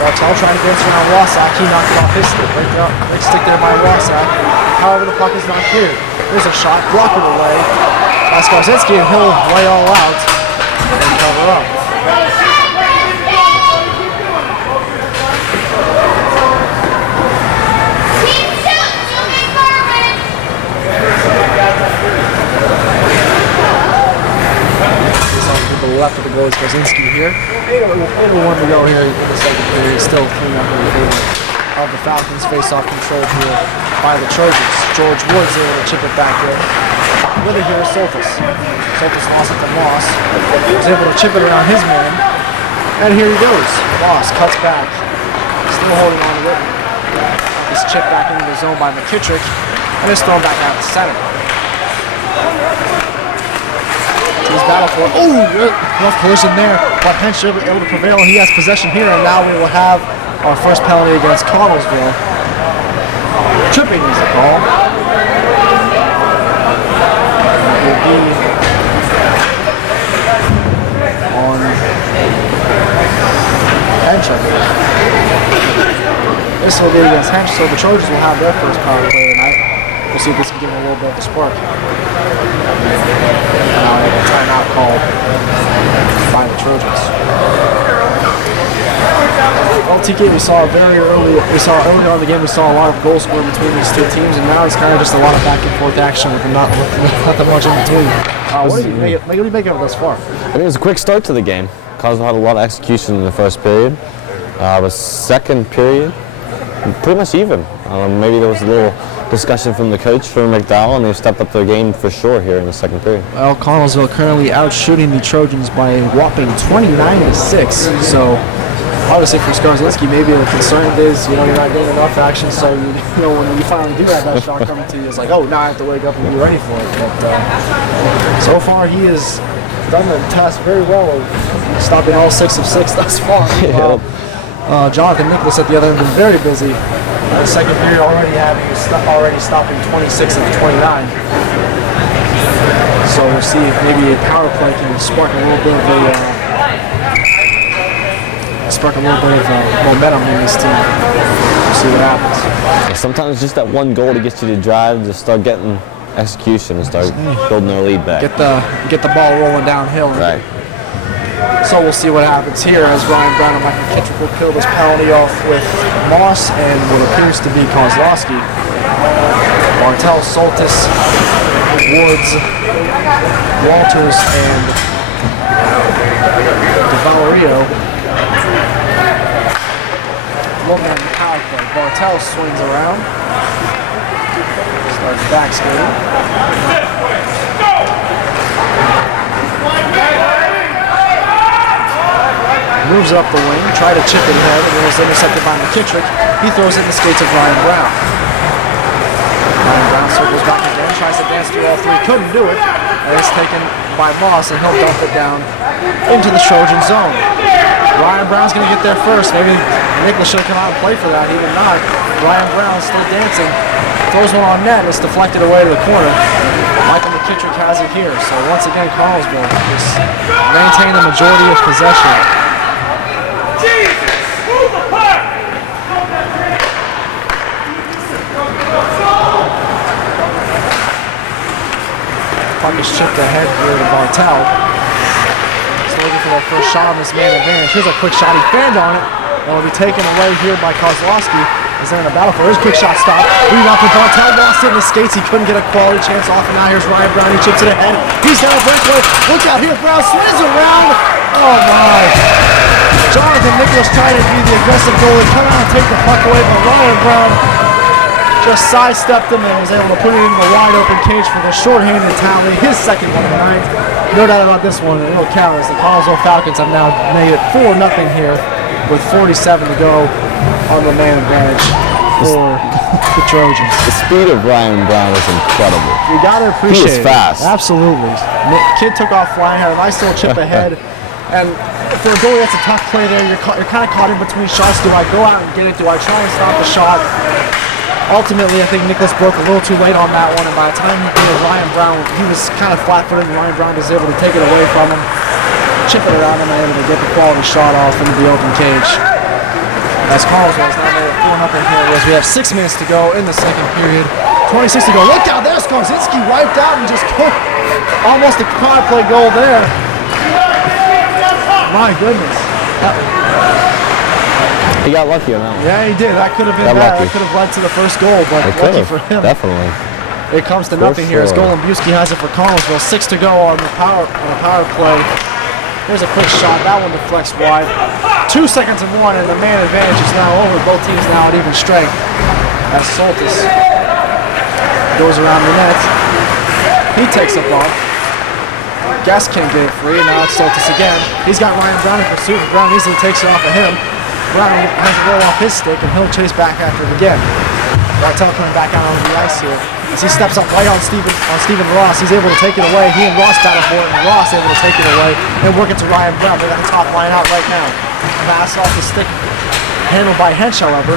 Bartel trying to dance around Rossack. He knocked it off his stick. Big stick there by Rossack. However, the puck is not cleared. There's a shot, blocked away by Skarzinski, and he'll lay all out and cover up. goalie Kozinski here. 8:01 to go here in the second period. Still 3-0 in favor of the Falcons. Face-off controlled here by the Trojans. George Woods able to chip it back here. With it here is Soltis. Soltis lost it to Moss. Was able to chip it around his man. And here he goes. Moss cuts back. Still holding on to it. It's chipped back into the zone by McKittrick. And it's thrown back out to center. He's battle for it. Oh, rough collision there. But Hench able to prevail, and he has possession here. And now we will have our first penalty against Connellsville. Tripping is the call. It will be on Hench, I think. This will be against Hench, so the Trojans will have their first power play tonight. We'll see if this can give them a little bit of a spark. Now we have a timeout called by the Trojans. Well, TK, we saw early on in the game, we saw a lot of goal scoring between these two teams, and now it's kind of just a lot of back and forth action with not that much in between. What do you make of it thus far? I think it was a quick start to the game. Connellsville had a lot of execution in the first period. The second period, pretty much even. Maybe there was a little discussion from the coach, from McDowell, and they've stepped up their game for sure here in the second period. Well, Connellsville currently outshooting the Trojans by a whopping 29-6. So obviously for Skarzinski, maybe the concern is, you're not getting enough action, so when you finally do have that shot coming to you, it's like, oh, now I have to wake up and be ready for it. But so far he has done the task very well of stopping all 6 of 6 thus far. Jonathan Nicholas at the other end been very busy. The second period already stopping 26 of 29. So we'll see if maybe a power play can spark a little bit of momentum in this team. We'll see what happens. Yeah, sometimes just that one goal to get you to drive, just start getting execution and start building their lead back. Get the ball rolling downhill. Right. So we'll see what happens here as Ryan Brown and Michael Kittrick will kill this penalty off with Moss and what appears to be Kozlowski. Martell, Soltis, Woods, Walters, and DeValerio. Logan on the power play. Bartel swings around. Starts back skating. Moves up the wing, tried to chip it ahead, and it was intercepted by McKittrick. He throws it in the skates of Ryan Brown. Ryan Brown circles back again, tries to dance through all three, couldn't do it. And it's taken by Moss, and he'll dump it down into the Trojan zone. Ryan Brown's going to get there first. Maybe Nicholas should come out and play for that. He did not. Ryan Brown still dancing. Throws one on net, and it's deflected away to the corner. Michael McKittrick has it here. So once again, Connellsville just maintain the majority of possession. Puck is chipped ahead here to Bartel. Still looking for that first shot on this man advantage. Here's a quick shot. He fanned on it. That'll be taken away here by Kozlowski. Is there in a battle for his quick shot stop. Rebound for Bartel. Lost it in the skates. He couldn't get a quality chance off. And now here's Ryan Brown. He chips it ahead. He's down a breakaway. Look out here. Brown swings around. Oh my. Jonathan Nicholas trying to be the aggressive goalie. Come out and take the puck away. But Ryan Brown just sidestepped him and was able to put it in the wide open cage for the shorthanded tally, his second one of the night. No doubt about this one, it'll count as the Connellsville Falcons have now made it 4-0 here with 47 to go on the man advantage for the Trojans. The speed of Ryan Brown is incredible. You gotta appreciate it. He is fast. Absolutely. Kid took off flying, had a nice little chip ahead. And for a goalie, that's a tough play there. You're kind of caught in between shots. Do I go out and get it? Do I try and stop the shot? Ultimately, I think Nicholas broke a little too late on that one, and by the time he did it, Ryan Brown, he was kind of flat-footed, and Ryan Brown was able to take it away from him, chip it around him, and able to get the quality shot off into the open cage. As Connellsville is now made it 4-0 here, as we have 6 minutes to go in the second period. 26 to go. Look out, there's Kozinski wiped out and just almost a power play goal there. My goodness. He got lucky on that one. Yeah, he did. That could have been bad. That could have led to the first goal, but lucky for him. Definitely. It comes to nothing here as Golan Busky has it for Connellsville. 6 to go on the power play. Here's a quick shot. That one deflects wide. 2 seconds and 1, and the man advantage is now over. Both teams now at even strength. As Soltis goes around the net. He takes a bump. Guest can't get it free, and now it's Soltis again. He's got Ryan Brown in pursuit. Brown easily takes it off of him. Brown has to roll off his stick, and he'll chase back after it again. Bartel coming back out onto the ice here. As he steps up right on Stephen Ross, he's able to take it away. He and Ross battle for it, and Ross able to take it away and work it to Ryan Brown. They got the top line out right now. Pass off the stick, handled by Hench, however.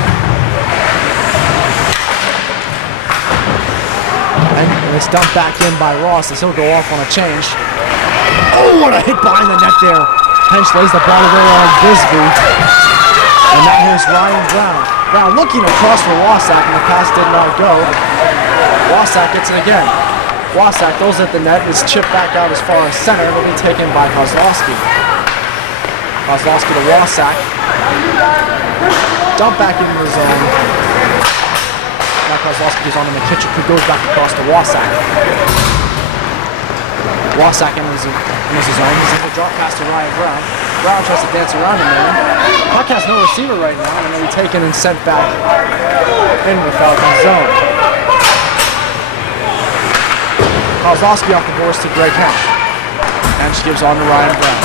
And it's dumped back in by Ross as he'll go off on a change. Oh, what a hit behind the net there. Hench lays the ball away on Bisbee. And now here's Ryan Brown. Brown looking across for Wasak, and the pass did not go. Wasak gets it again. Wasak goes at the net, is chipped back out as far as center. It'll be taken by Kozlowski. Kozlowski to Wasak. Dump back into the zone. Now Kozlowski goes on to McKittrick, who goes back across to Wasak. Wasak in his zone. He's in the drop pass to Ryan Brown. Brown tries to dance around him there. Puck has no receiver right now, and they'll be taken and sent back in the Falcon zone. Kozlowski off the boards to Greg Hench. Hench gives on to Ryan Brown.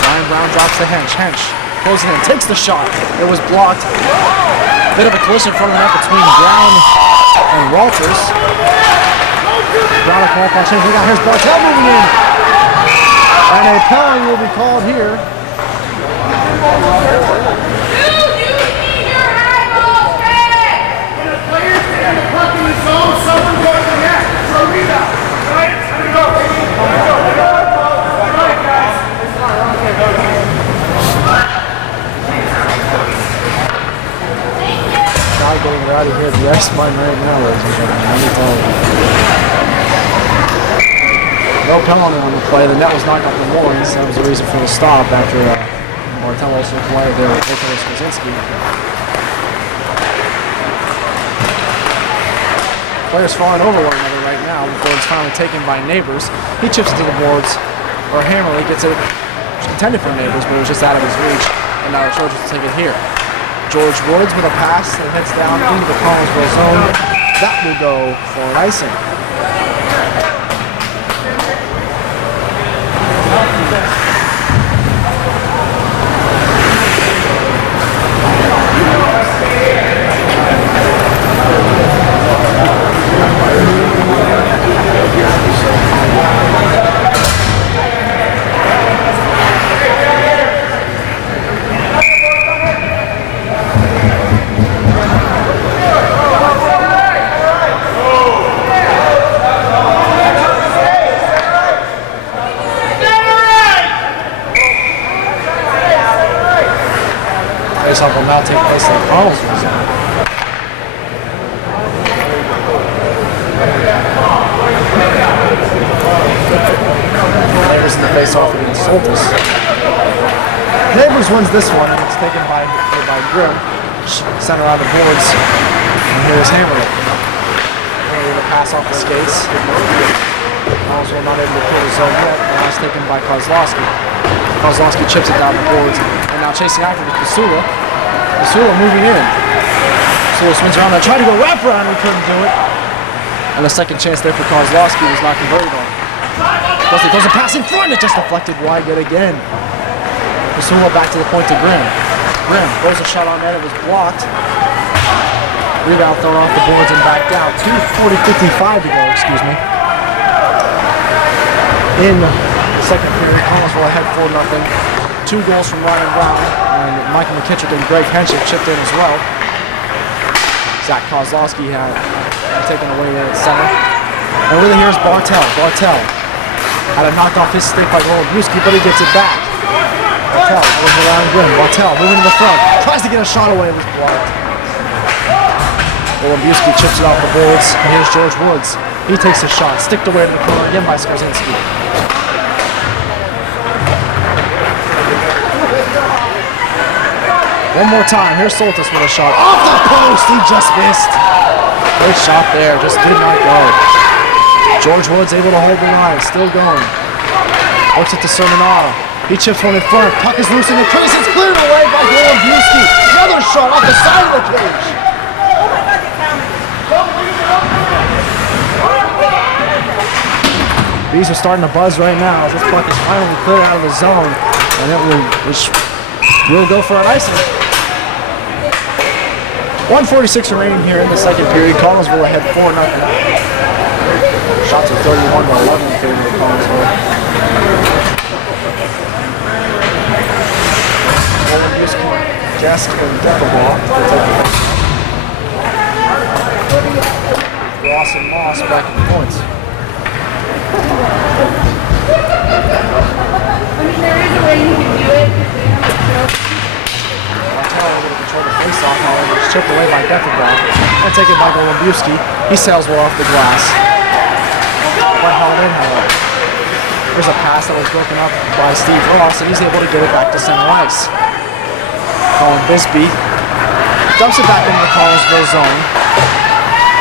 Ryan Brown drops to Hench. Hench closing in, takes the shot. It was blocked. Bit of a collision in front of the net between Brown and Walters. Brown will call for a change. Here's Bartel moving in. And a penalty will be called here. Getting it out of here at the ice mine right now, ladies and gentlemen. Let me tell you. No penalty on the play. The net was knocked off the moorings. That was the reason for the stop after Martel also acquired there with Keteles Kozinski. Players falling over one another right now before it's finally taken by Neighbors. He chips it to the boards, or Hammerly gets it. It was intended for Neighbors, but it was just out of his reach. And now the Trojans take it here. George Woods with a pass that heads down into the Connellsville zone. That will go for an icing. Face-off will now take place in the Connellsville zone. Neighbors in the face-off against Soltis. Neighbors wins this one, and it's taken by Grimm. Center on the boards, and here's Hammerly. Hammerly with a pass off the skates. Connellsville not able to pull the zone yet. Now it's taken by Kozlowski. Kozlowski chips it down the boards, and now chasing after the Pasula. Pasula moving in. Pasula swings around there, tried to go wrap around, we couldn't do it. And the second chance there for Kozlowski was not converted on. He throws a pass in front, it just deflected wide yet again. Pasula back to the point to Grimm. Grimm throws a shot on net, it was blocked. Rebound thrown off the boards and back down. 2:40-55 to go, excuse me. In the second period, Connellsville ahead 4-0. 2 goals from Ryan Brown, and Michael McKittrick and Greg Hench chipped in as well. Zach Kozlowski had taken away there at center. And really here's Bartel. Bartel had it knocked off his stick by Nolan, but he gets it back. Bartel goes around Grimm. Bartel moving to the front, tries to get a shot away, it was blocked. Olabusky chips it off the boards, and here's George Woods. He takes a shot, sticked away to the corner again by Skozinski. One more time, here's Soltis with a shot. Off the post, he just missed. Great shot there, just did not go. George Woods able to hold the line, still going. Works it to Sermonata. He chips one in front. Puck is loose in the crease. It's cleared away by Nolan. Another shot off the side of the cage. Bees are starting to buzz right now as this puck is finally cleared out of the zone, and it will go for an icing. 1:46 remaining here in the second period. Connellsville ahead 4-0. Shots are 31-11 in favor of Connellsville. Jess and Deckelball. Ross and Moss back in points. There is a way you can do it. Martell able to control the face-off, however, it's chipped away by Deckelball and taken by Nolan. He sails well off the glass. But held in, however. There's a pass that was broken up by Steve Ross, and he's able to get it back to center ice. Colin Bisbee dumps it back into the Connellsville zone.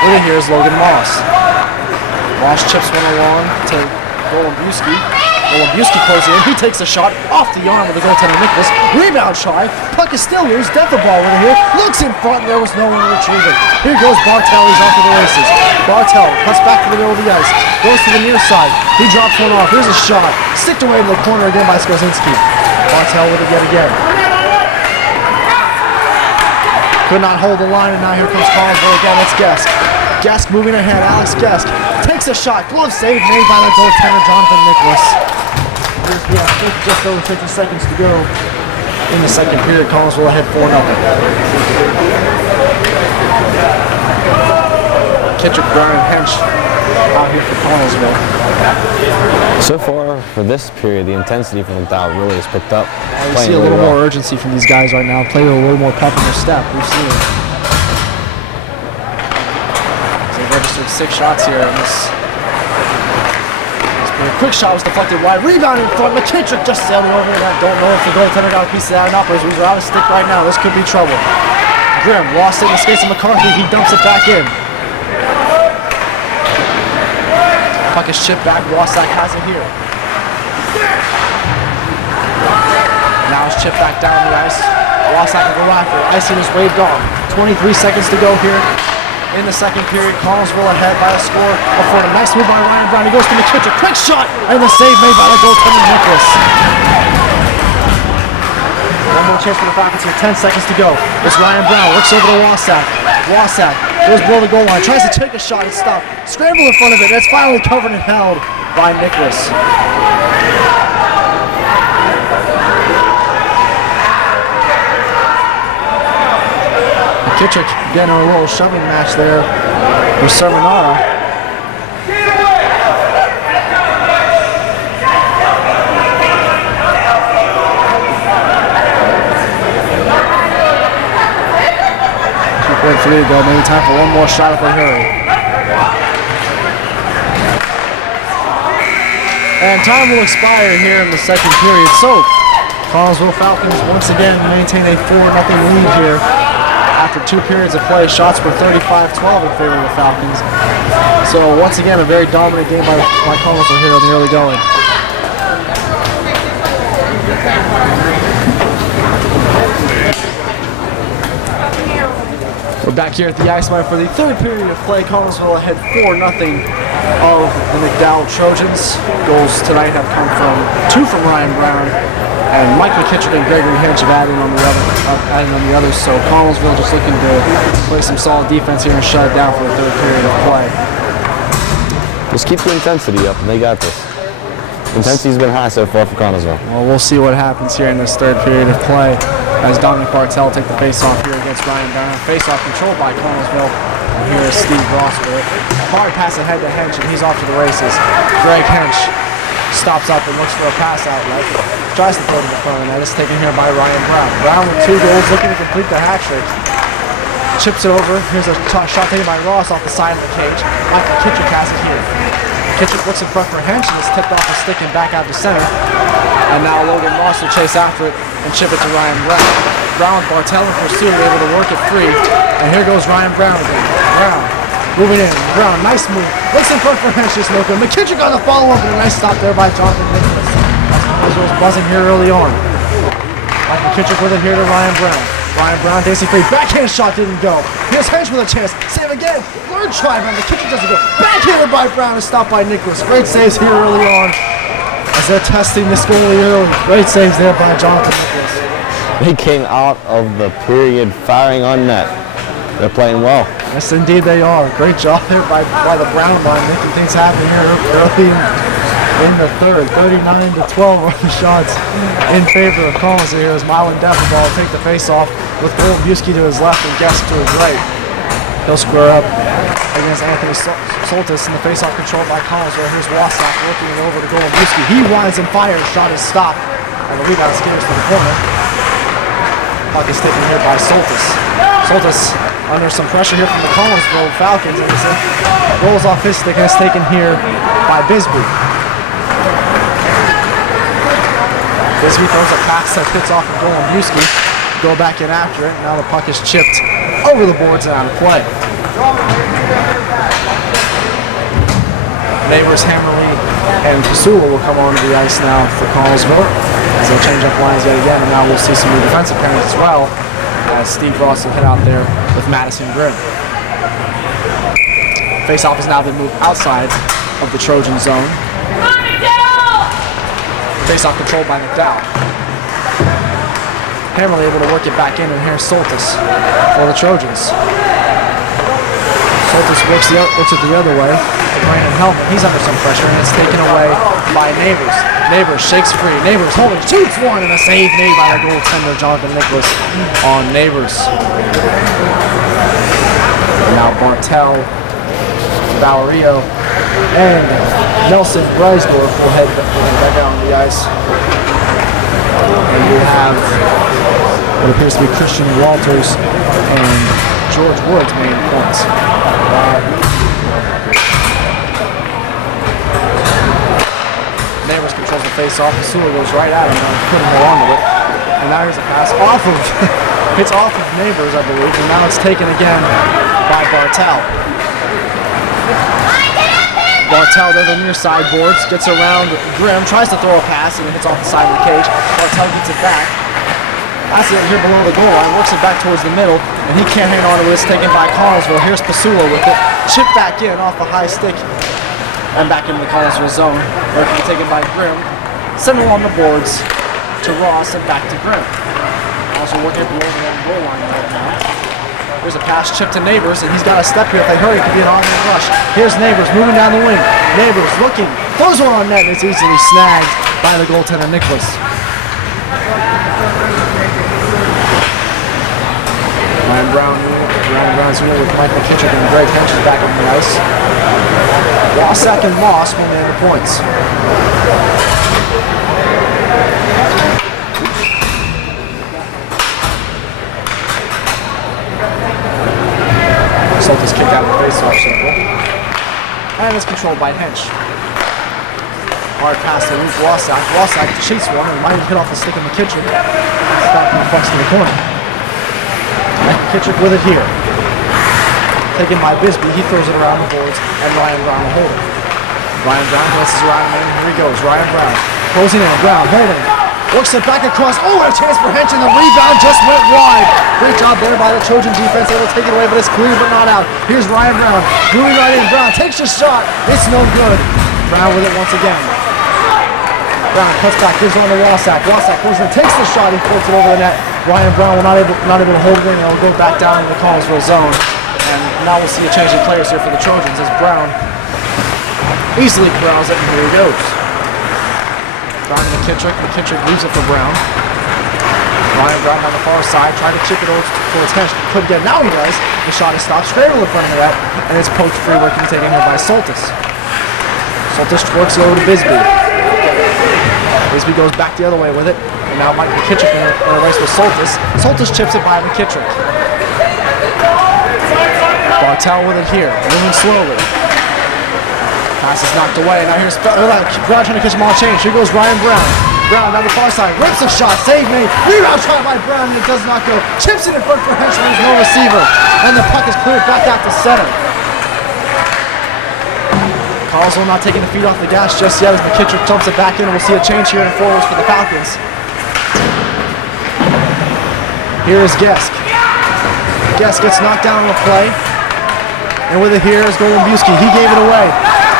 Over here is Logan Moss. Moss chips one along to Nolan. Nolan closing in. He takes a shot off the arm of the goaltender Nicholas. Rebound try. Puck is still loose. Deckelball over here. Looks in front. And there was no one to retrieve it. Here goes Bartel. He's off to the races. Bartel cuts back to the middle of the ice. Goes to the near side. He drops one off. Here's a shot. Sticked away in the corner again by Skozinski. Bartel with it yet again. Could not hold the line, and now here comes Connellsville again. It's Gesk. Gesk moving ahead. Alex Gesk takes a shot. Glove save made by the goaltender Jonathan Nicholas. Just over 50 seconds to go in the second period. Connellsville ahead 4-0. Kittrick, Brown, and Hench out here for Connellsville. So far for this period, the intensity from McDowell really has picked up. We see a little more urgency from these guys right now, playing a little more pep in their step. We've seen it. They've registered 6 shots here in this. A quick shot was deflected wide. Rebound in front. McKittrick just sailed it over that. Don't know if the goaltender got a piece of that or not, but as we're out of stick right now, this could be trouble. Grimm lost it in the skates of McCarthy. He dumps it back in. Puck is chipped back. Wasak has it here. Now it's chipped back down the ice. Wasak will go after it. Icing is waved off. 23 seconds to go here in the second period. Connellsville ahead by a score of 4. A nice move by Ryan Brown. He goes to McKittrick. Quick shot! And the save made by the goaltender Nicholas. One more chance for the Falcons here. 10 seconds to go. It's Ryan Brown. Looks over to Wasak. Wasak goes below the goal line. Tries to take a shot and stop. Scramble in front of it. It's finally covered and held by Nicholas. Kittrick getting a little shoving match there with Sermonara. .3 to go, maybe time for one more shot if they hurry. And time will expire here in the second period. So, Connellsville Falcons once again maintain a 4-0 lead here. After 2 periods of play, shots were 35-12 in favor of the Falcons. So once again, a very dominant game by Connellsville here in the early going. We're back here at the Ice Mine for the third period of play. Connellsville ahead 4-0 of the McDowell Trojans. Goals tonight have come from 2 from Ryan Brown, and Mike McKittrick and Gregory Hench have added on the others. So Connellsville just looking to play some solid defense here and shut it down for the third period of play. Just keep the intensity up, and they got this. Intensity's been high so far for Connellsville. Well, we'll see what happens here in this third period of play as Dominic Bartel take the face-off here against Ryan Brown. Face-off controlled by Connellsville. And here is Steve Ross with it. Hard pass ahead to Hench, and he's off to the races. Greg Hench stops up and looks for a pass outlet. Tries to throw it in the front of the net. It's taken here by Ryan Brown. Brown with 2 goals, looking to complete the hat trick. Chips it over. Here's a shot taken by Ross off the side of the cage. Michael Kittrick has it here. Kittrick looks in front for Hench, and it's tipped off the stick and back out to center. And now Logan Moss will chase after it and chip it to Ryan Brown. Brown with Bartel in pursuit, able to work it free. And here goes Ryan Brown again. Brown moving in. Brown, nice move. Looks in front for Hench, just no good. McKittrick on the follow-up, and a nice stop there by Jonathan Nicholas. Collinsville's buzzing here early on. Mike McKittrick with it here to Ryan Brown. Ryan Brown, Daisy free. Backhand shot didn't go. Here's Hench with a chance. Save again. Third try by McKittrick doesn't go. Backhanded by Brown is stopped by Nicholas. Great saves here early on as they're testing this goalie early. Great saves there by Jonathan Nicholas. They came out of the period firing on net. They're playing well. Yes, indeed they are. Great job there by the Brown line, making things happen here early in the third. 39-12 are the shots in favor of Connellsville here as Mylan Defenball will take the face-off with Golubowski to his left and Guest to his right. He'll square up against Anthony Soltis in the face-off controlled by Connellsville. Here's Wasak working it over to Golubowski. He winds and fires. Shot is stopped. And the rebound skitters to the corner. Puck is taken here by Soltis. Soltis under some pressure here from the Connellsville Falcons, and it rolls off his stick and is taken here by Bisbee. Bisbee throws a pass that fits off of Golubowski. Go back in after it. Now the puck is chipped over the boards and out of play. Neighbors Hammerly and Pasula will come onto the ice now for Connellsville as they'll change up lines yet again, and now we'll see some new defensive pairings as well as Steve Ross will hit out there with Madison Grimm. Face-off has now been moved outside of the Trojan zone. Face-off controlled by McDowell. Hammerly able to work it back in, and here's Soltis for the Trojans. Soltis works it the other way. Brandon Helmet, he's under some pressure, and it's taken away by Neighbors. Neighbors shakes free. Neighbors holding, shoots one, and a save made by the goaltender Jonathan Nicholas on Neighbors. Now Bartel, Valerio, and Nelson Breisdorf will head back down the ice. And we have what appears to be Christian Walters and George Woods main points. Neighbors controls the face-off. Pasula goes right at him and couldn't hold on to it. And now here's a pass off of, it's off of Neighbors, I believe, and now it's taken again by Bartel. Bartel there, the near side boards, gets around Grimm, tries to throw a pass, and it hits off the side of the cage. Bartel gets it back. That's it here below the goal line, works it back towards the middle, and he can't hang on to it. It's taken by Connellsville. Here's Pasula with it. Chip back in off the high stick. And back into the Connellsville zone, where it can be taken by Grimm. Send along the boards to Ross and back to Grimm. Also working below the goal line right now. There's a pass chip to Neighbors, and he's got a step here. If they hurry, it could be an on-man rush. Here's Neighbors moving down the wing. Neighbors looking, throws one on net, and it's easily snagged by the goaltender Nicholas. Ryan Brown's unit with Mike McKittrick and Greg Hench is back on the ice. Wasak and Moss will man the points. Soltis kicked out of the face-off circle. And it's controlled by Hench. Hard pass to Luke Wasak. Wasak cheats one and might have hit off the stick of McKittrick. Back from the bucks to the corner. McKittrick with it here. Taken by Bisbee, he throws it around the boards, and Ryan Brown will hold it. Ryan Brown glances around him, and here he goes. Ryan Brown closing in, Brown holding. Works it back across. Oh, a chance for Hench, and the rebound just went wide. Great job there by the Trojan defense. Able to take it away, but it's clear but not out. Here's Ryan Brown moving right in. Brown takes the shot. It's no good. Brown with it once again. Brown cuts back, gives on to Wasak. Wasak goes and takes the shot. He floats it over the net. Ryan Brown will not able to hold it in, and will go back down in the Connellsville zone. And now we'll see a change in players here for the Trojans as Brown easily corrals it, and here he goes. Brown to McKittrick. McKittrick leaves it for Brown. Ryan Brown on the far side, trying to chip it over towards Hench. Couldn't get it. Now he does. The shot is stopped straight over the front of the net, and it's poked free, working taken here by Soltis. Soltis works it over to Bisbee. Bisbee goes back the other way with it, and now Mike McKittrick in a race with Soltis. Soltis chips it by McKittrick. Bartel with it here, moving slowly. Pass is knocked away. Now here's Brown trying to catch him on change. Here goes Ryan Brown. Brown down the far side, rips a shot, save made. Rebound shot by Brown, and it does not go. Chips it in front for Hench, there's no receiver. And the puck is cleared back out to center. Connellsville not taking the feet off the gas just yet as McKittrick jumps it back in. We'll see a change here in forwards for the Falcons. Here is Gesk. Gesk gets knocked down on the play. And with it here is Nolan. He gave it away.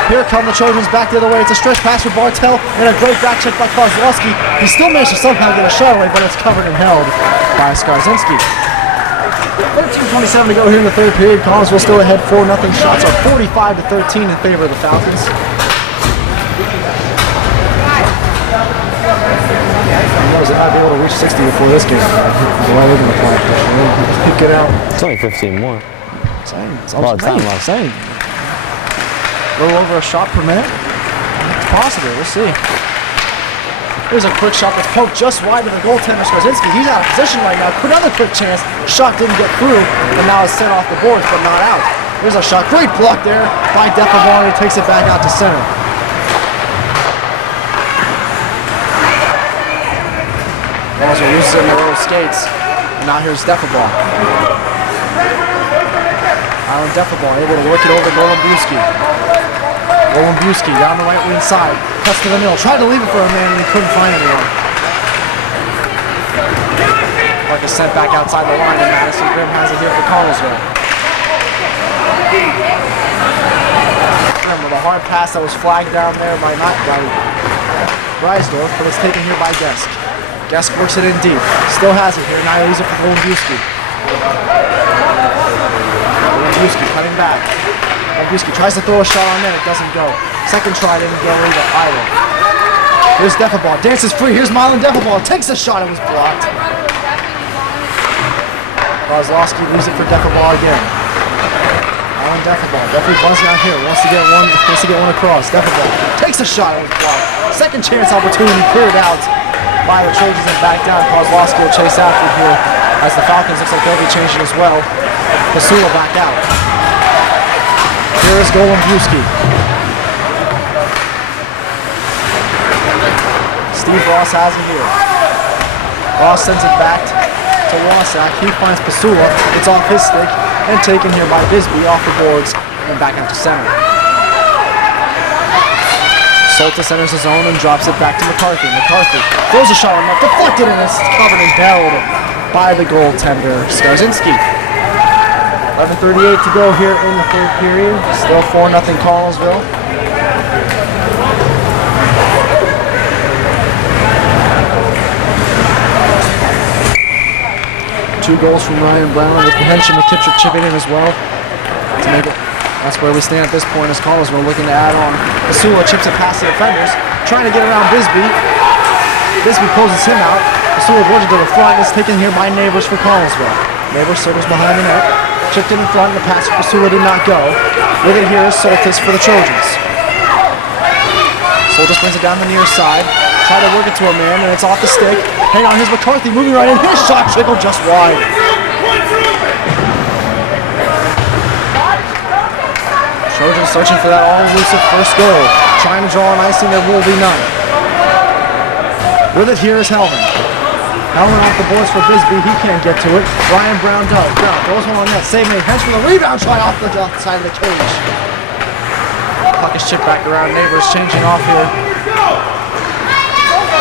Here come the Trojans back the other way. It's a stretch pass for Bartel and a great back check by Kozlowski. He still managed to somehow get a shot away, but it's covered and held by Skarzinski. 13:27 to go here in the third period. Connellsville still ahead 4-0. Shots are 45-13 in favor of the Falcons. They might be able to reach 60 before this game. The way they're going to play. Get out. It's only 15 more. It's a lot of time left. A little over a shot per minute. It's possible. We'll see. Here's a quick shot that's poked just wide to the goaltender, Skarzinski. He's out of position right now. Another quick chance. Shot didn't get through, and now it's sent off the boards, but not out. Here's a shot. Great block there by Defavon. He takes it back out to center. Also loses it in the row of skates. And now here's Defavon. Alan Defavon able to work it over Nolan. Buski down the right wing side. Cuts to the middle. Tried to leave it for a man and he couldn't find anyone. Puck is sent back outside the line and Madison Grimm has it here for Connellsville. Grimm with a hard pass that was flagged down there by Breisdorf, but it's taken here by Gesk. Gesk works it in deep. Still has it here. Now he leaves it for Nolan. Coming back. Buski tries to throw a shot on net, it doesn't go. Second try didn't go either. Here's Defaball, dances free. Here's Milan Defaball, takes a shot, it was blocked. Kozlowski leaves it for Defaball again. Milan Defaball, definitely buzzing out here. Wants to get one across. Defaball takes a shot, it was blocked. Second chance opportunity cleared out by the Trojans and back down. Kozlowski will chase after here as the Falcons looks like they'll be changing as well. Pasula back out. Here is Nolan. Steve Ross has it here. Ross sends it back to Wasak. He finds Pasula. It's off his stick and taken here by Bisbee off the boards and back out to center. Soltis enters his zone and drops it back to McCarthy. McCarthy throws a shot on net, deflected, and it's covered and held by the goaltender, Skarzinski. 11:38 to go here in the third period. Still 4-0 Connellsville. Two goals from Ryan Brown with Hench and McKittrick chipping in as well to make it. That's where we stand at this point as Connellsville looking to add on. Pasula chips it past the defenders, trying to get around Bisbee. Bisbee closes him out. Pasula works it to the front. It's taken here by Neighbors for Connellsville. Neighbors circles behind the net. Chipped in front, and the pass for Pasula did not go. With it here is Soltis for the Trojans. Soltis brings it down the near side. Try to work it to a man, and it's off the stick. Hang on, here's McCarthy moving right in. His shot trickled just wide. Trojans searching for that all-elusive first goal. Trying to draw an icing, there will be none. With it here is Helman. Helman off the boards for Bisbee, he can't get to it. Ryan Brown does. Brown throws one on net, save made. Hench with a rebound try off the side of the cage. Puck is chipped back around. Neighbors changing off here.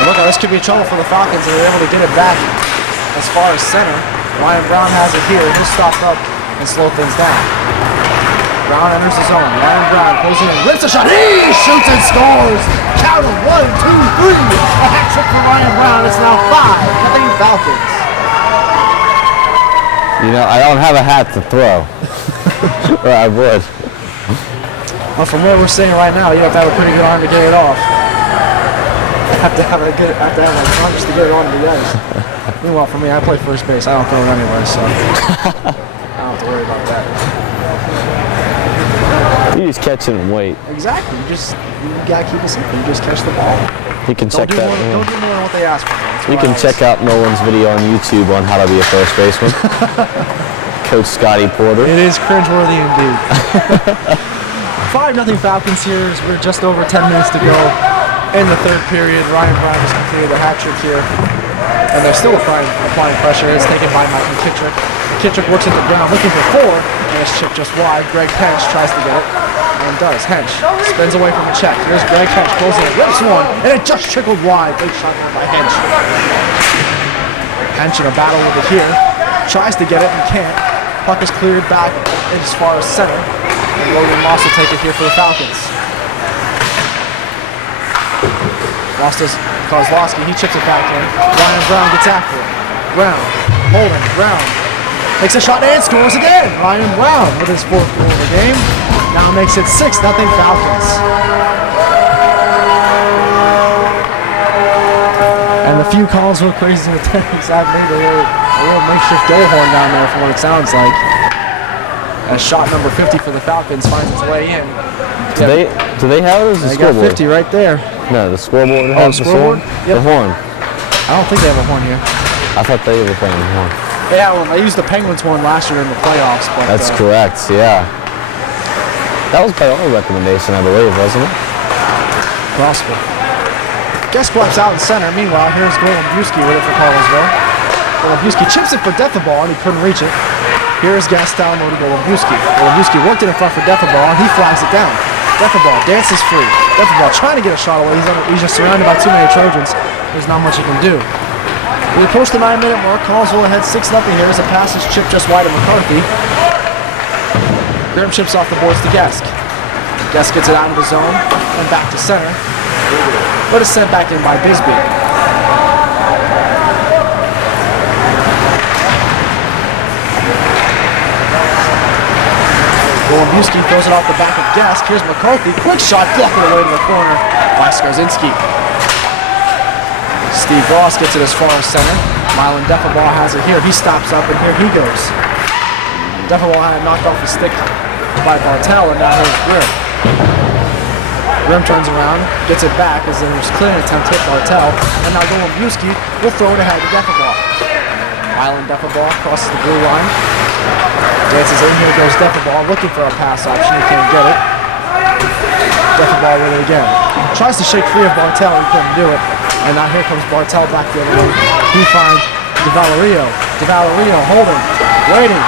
And look, this could be trouble for the Falcons. They're able to get it back as far as center. Ryan Brown has it here. He'll stop up and slow things down. Brown enters the zone. Ryan Brown closing in, rips a shot. He shoots and scores. Count of 1, 2, 3. A hat trick for Ryan Brown. It's now 5-0 Falcons. You know, I don't have a hat to throw. Or I would. Well, from what we're seeing right now, you have to have a pretty good arm to get it off. Have to have like punch to get it onto the ice. Meanwhile, for me, I play first base. I don't throw it anyway, so I don't have to worry about that. You just catch it and wait. Exactly. You gotta keep it simple. You just catch the ball. You can check that. Don't do more than what they ask for. You can check out Nolan's video on YouTube on how to be a first baseman. Coach Scotty Porter. It is cringeworthy indeed. 5-0 Falcons here as we're just over 10 minutes to go in the third period. Ryan Brown has completed a hat trick here. And they're still applying pressure. It's taken by Mike McKittrick. McKittrick works into Brown looking for 4. And this chip just wide. Greg Hench tries to get it. And does. Hench spins away from the check. Here's Greg Hench closing it. Rips one. And it just trickled wide. Big shot there by Hench. Hench in a battle with it here. Tries to get it and can't. Puck is cleared back as far as center. And Logan Moss will take it here for the Falcons. Lost his Kozlowski. He chips it back in. Ryan Brown gets after it. Brown. Holding. Brown. Takes a shot and scores again. Ryan Brown with his 4th goal of the game. Now makes it 6-0 Falcons. And the few Connellsville crazy attempts have made a little makeshift goal horn down there from what it sounds like. As shot number 50 for the Falcons finds its way in. Do they have it as a They scoreboard? got 50 right there. No, the scoreboard has the scoreboard? The horn. I don't think they have a horn here. I thought they were playing the horn. Yeah, well, I used the Penguins horn last year in the playoffs. But, That's correct, yeah. That was by our recommendation, I believe, wasn't it? Possible. Guess wipes out in center. Meanwhile, here's Golombuski with it for Connellsville. Golombuski chips it for Defaball, and he couldn't reach it. Here's Gaston to Golombuski. Golombuski worked it in front for Defaball, and he flags it down. Defaball dances free. Defaball trying to get a shot away. He's just surrounded by too many Trojans. There's not much he can do. We approach the 9-minute mark. Connellsville ahead 6-0 here as the pass is chipped just wide of McCarthy. Graham chips off the boards to Gesk. Gesk gets it out of the zone and back to center. But it's sent back in by Bisbee. Golombuski throws it off the back of Gesk. Here's McCarthy. Quick shot blocked away to the corner by Skarzinski. Steve Ross gets it as far as center. Mylan Defaball has it here. He stops up and here he goes. Defaball had knocked off his stick by Bartel and now here's Grimm. Grimm turns around, gets it back as there was clear attempt to hit Bartel. And now Golombuski will throw it ahead to Defaball. Mylan Defaball crosses the blue line. Dances in, here goes Defaball looking for a pass option. He can't get it. Defaball with it again. Tries to shake free of Bartel, he couldn't do it. And now here comes Bartel back the other way. He finds DeValerio. DeValerio holding, waiting.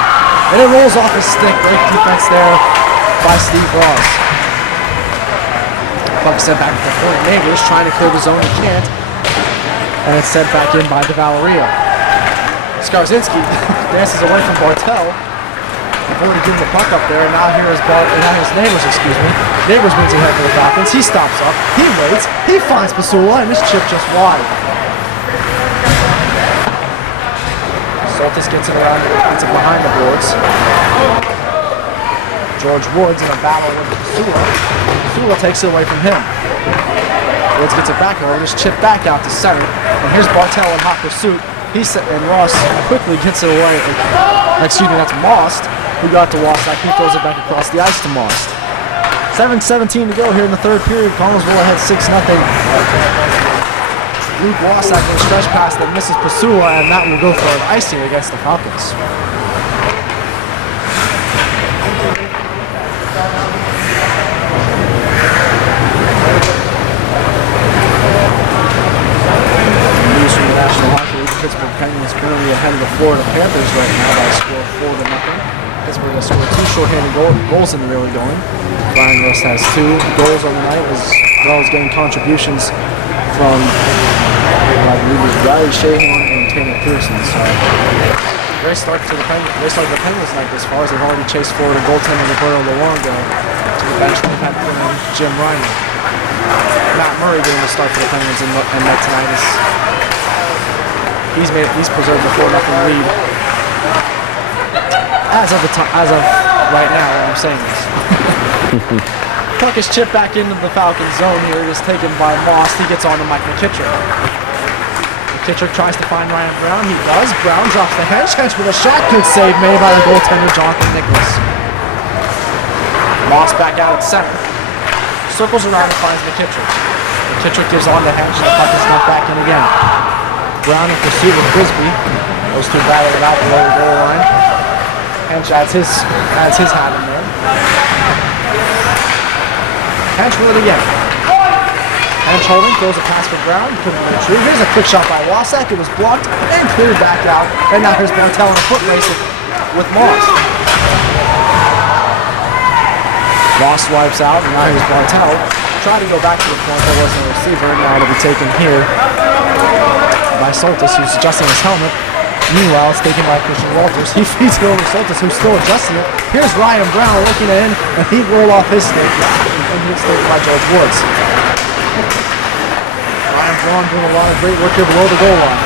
And it rolls off his stick. Great defense there by Steve Ross. Puck sent back to the point. Neighbors trying to clear the zone. He can't. And it's sent back in by DeValerio. Skarzinski dances away from Bartel. They've already given the puck up there, and now here's Neighbors, Neighbors wins ahead for the Falcons. He stops up, he waits, he finds Pasula, and this chip just wide. Soltis gets it around, gets it behind the boards. George Woods in a battle with Pasula. Pasula takes it away from him. Woods gets it back over, just chip back out to center. And here's Bartel in hot pursuit. And Ross quickly gets it away. Excuse me, that's Most, who got to Wassack. He throws it back across the ice to Most. 7:17 to go here in the third period. Connellsville ahead 6-0. Luke Wassack with a stretch pass that misses Pasula, and that will go for an icing against the Falcons. News from the National Hockey League. Pittsburgh Penguins currently ahead of the Florida Panthers right now by a score of 4-0. Pittsburgh has scored 2 shorthanded goals in the early going. Brian Rust has 2 goals on the night, as well as getting contributions from, I believe, it was Riley Shahan and Tanner Pearson. So, great start to the Penguins night as far as they've already chased forward a goaltender Roberto Luongo to the bench. They've had Jim Reiner. Matt Murray getting the start for the Penguins in night tonight. He's preserved a 4-0 lead. As of right now, what I'm saying is. Puck is chipped back into the Falcons zone here. It is taken by Moss. He gets on to Mike McKittrick. McKittrick tries to find Ryan Brown. He does. Brown drops the Hench. Hench with a shot. Good save made by the goaltender, Jonathan Nicholas. Moss back out at center. Circles around and finds McKittrick. McKittrick gives on to Hench. The puck is knocked back in again. Brown in pursuit with Bisbee. Those two battling it out below the goal line. Hench adds his hat in there. Hench with it again. Hench holding, throws a pass for Brown. Couldn't retrieve. Here's a quick shot by Wassack. It was blocked and cleared back out. And now here's Bartel in a foot race with Moss. Ross swipes out, and now here's Bartel. Tried to go back to the point, there wasn't a receiver. Now it'll be taken here by Soltis, who's adjusting his helmet. Meanwhile, it's taken by Christian Walters. He feeds it over to Soltis, who's still adjusting it. Here's Ryan Brown looking in, and he'd roll off his snake, and he's taken by George Woods. Ryan Brown doing a lot of great work here below the goal line.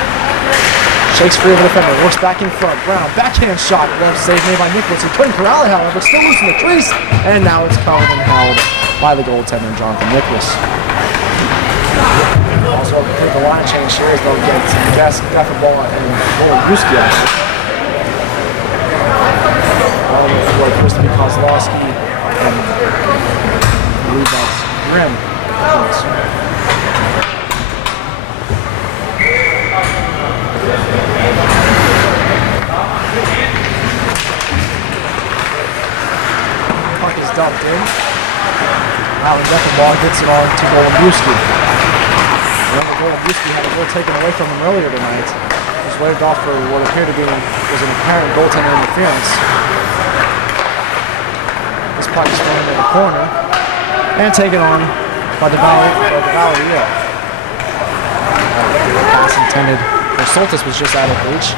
Shakes free of the defender, works back in front. Brown, backhand shot, left save made by Nicholas. He couldn't corral it, however, still loose in the crease, and now it's caught and held by the goaltender, Jonathan Nicholas. Also, we take the line change here as they'll get Gas, Geffenball, and Wolowski out here. For Kristen Kozlowski, and I believe that's Grimm. Puck is dumped in. Alan Geffenball gets it on to Wolowski. Remember, Wolowski had a goal taken away from him earlier tonight. It was waved off for what appeared to be was an apparent goaltender interference. This puck is thrown into the corner and taken on by the Valley Wheel. Pass intended for Soltis was just out of reach.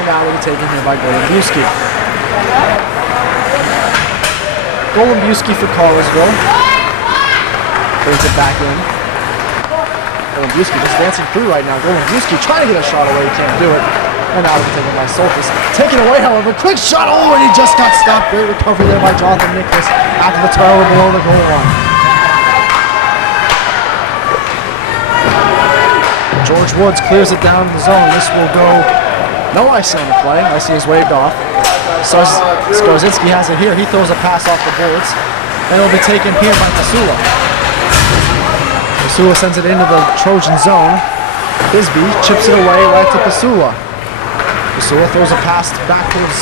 And now it'll be taken here by Golubowski. Golubowski for Connellsville. Brings it back in. Golubowski just dancing through right now. Golubowski trying to get a shot away, he can't do it. And now it's taken by Soltis. Taken away, however, quick shot. Oh, and he just got stopped. Great recovery there by Jonathan Nicholas after the turnover below the goal line. George Woods clears it down in the zone. This will go no ice on the play. Icing is waved off. Skorzinski has it here. He throws a pass off the boards. And it'll be taken here by Pasula. Pasula sends it into the Trojan zone. Bisbee chips it away right to Pasula. Pasula throws a pass back towards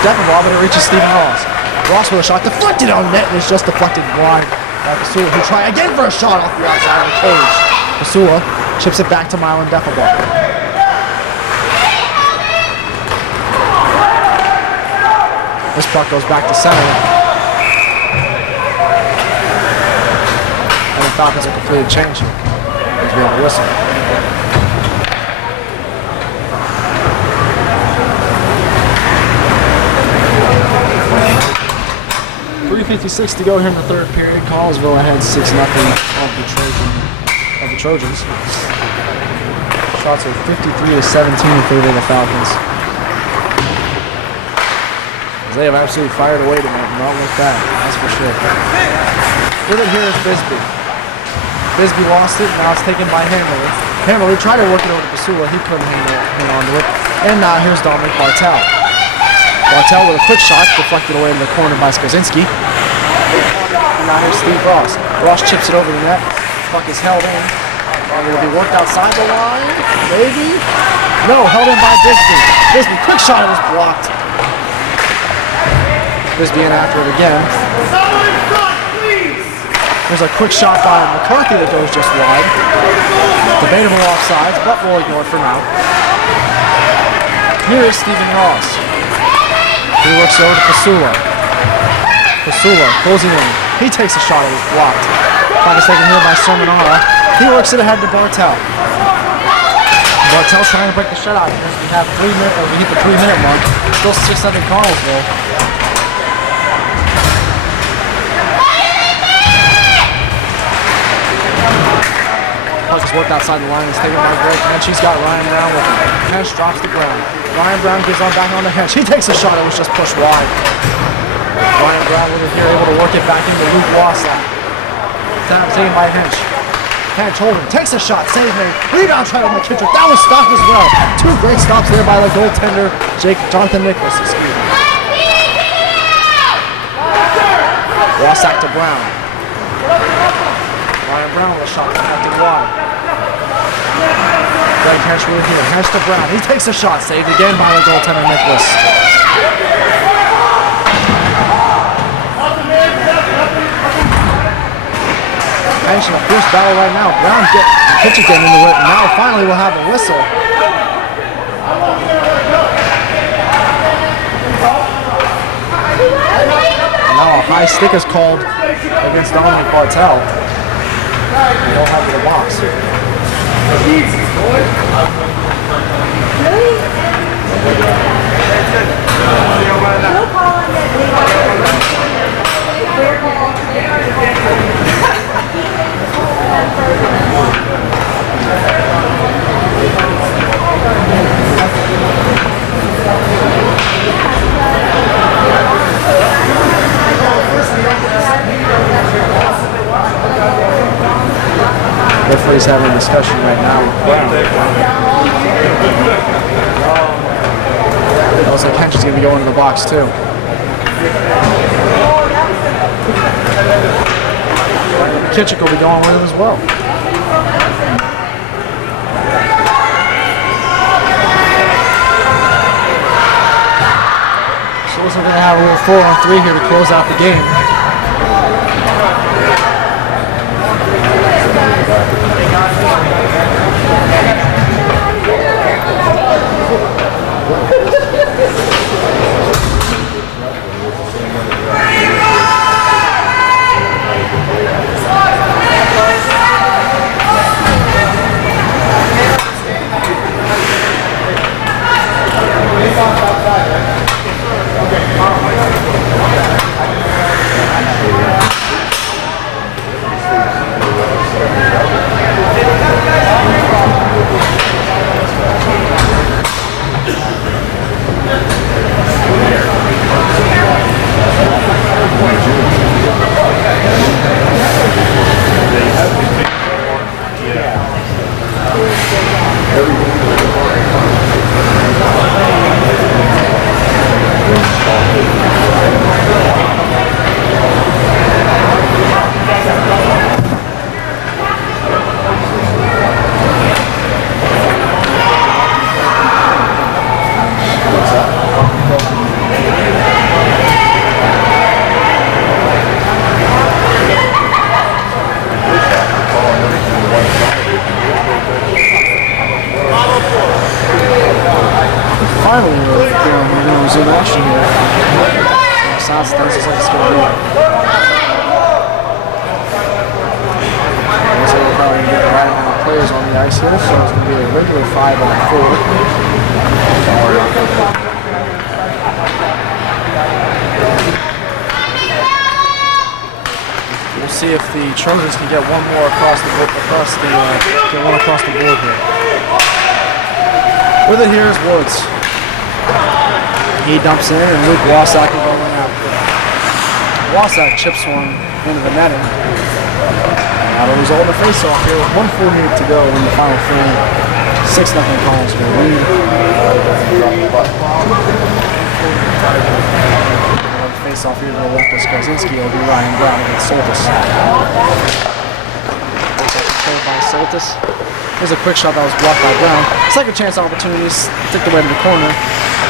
Geffenball, but it reaches Stephen Ross. Ross with a shot deflected on net, and it's just deflected wide by Pasula, who try again for a shot off the outside of the cage. Pasula chips it back to Mylan Geffenball. This puck goes back to center. And the Falcons are completed change here. As we have a whistle. 3:56 to go here in the third period. Connellsville ahead 6-0 of the Trojans. Shots are 53-17 in favor of the Falcons. They have absolutely fired away tonight, not like that, that's for sure. With it here is Bisbee. Bisbee lost it, now it's taken by Hammerly. Hammerly tried to work it over to Pasula, he couldn't hang on to it. And now here's Dominic Bartel. Bartel with a quick shot, deflected away in the corner by Skorzinski. And now here's Steve Ross. Ross chips it over the net, puck is held in. And it'll be worked outside the line, maybe? No, held in by Bisbee. Bisbee, quick shot, it was blocked. Bisbee in after it again. There's a quick shot by McCarthy that goes just wide. Debatable offsides, but we'll ignore it for now. Here is Stephen Ross. He works over to Pasula. Pasula closing in. He takes a shot, it was blocked. Puck is taken here by Sermonara. He works it ahead to Bartel. Bartel's trying to break the shutout here as we have 3 minutes, we hit the 3-minute mark. Still 6-0 Connellsville. Puck is worked outside the line. It's taken by Greg Hench. He's got Ryan Brown with him. Hench drops the ground. Ryan Brown gives on back on the Hench. He takes a shot. It was just pushed wide. Ryan Brown with it here, able to work it back into Luke Wasak. Time taken by Hench. Hench holding. Takes a shot. Save made. Rebound try on McKittrick. That was stopped as well. 2 great stops there by the goaltender, Jonathan Nicholas. Excuse me. Wasak to Brown. Ryan Brown with a shot connected wide. Greg Hench with it here. Hench to Brown. He takes a shot. Saved again by the goaltender Nicholas. Hench in a fierce battle right now. Brown pitch again into it. Now finally we'll have a whistle. high stick is called against Dominic Bartel. They'll have the box. Referee's having a discussion right now with Brown. It looks like Henry's going to be going to the box too. Kitchik will be going with him as well. So we're going to have a little 4-on-3 here to close out the game. Finally, we're going to resume action here. Sounds like it's going to be. Looks like we're probably going to get the right amount of players on the ice here, so it's going to be a regular 5-on-4. We'll see if the Trojans can get one more across the board here. With it here is Woods. He dumps in, and Luke Wasak is going after. Wasak chips one into the netting. Now the result of the face-off here with 1:4 to go in the final frame. 6-0 Connellsville lead. The face-off here to the left of Skazinski will be Ryan Brown against Soltis. Played by Soltis. Here's a quick shot that was blocked by Brown. Second chance opportunities, tipped away to the corner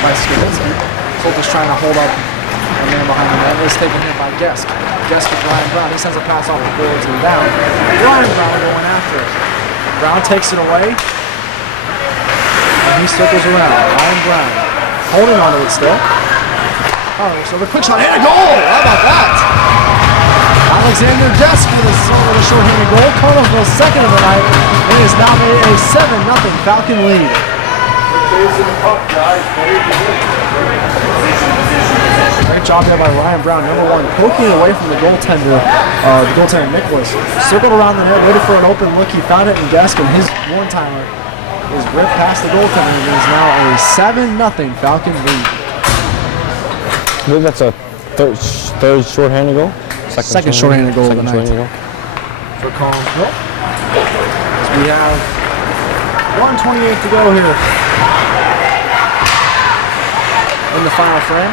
by Skazinski. Soltis trying to hold up a man behind the net. It's taken here by Gesk. Gesk with Ryan Brown. He sends a pass off the boards and down. Ryan Brown going after it. Brown takes it away. And he circles around. Ryan Brown holding onto it still. Oh, so the quick shot and a goal! How about that? Alexander Gesk with a short-handed goal. Connellsville's second of the night. It is now made a 7-0 Falcon lead. Great job there by Ryan Brown, number one, poking away from the goaltender Nicholas. Circled around the net, waited for an open look. He found it in Gesk, and his one-timer is ripped past the goaltender. It is now a 7-0 Falcon lead. I think that's a third shorthanded goal. Second shorthanded goal of the night for Connellsville. As we have 1:28 to go here in the final frame.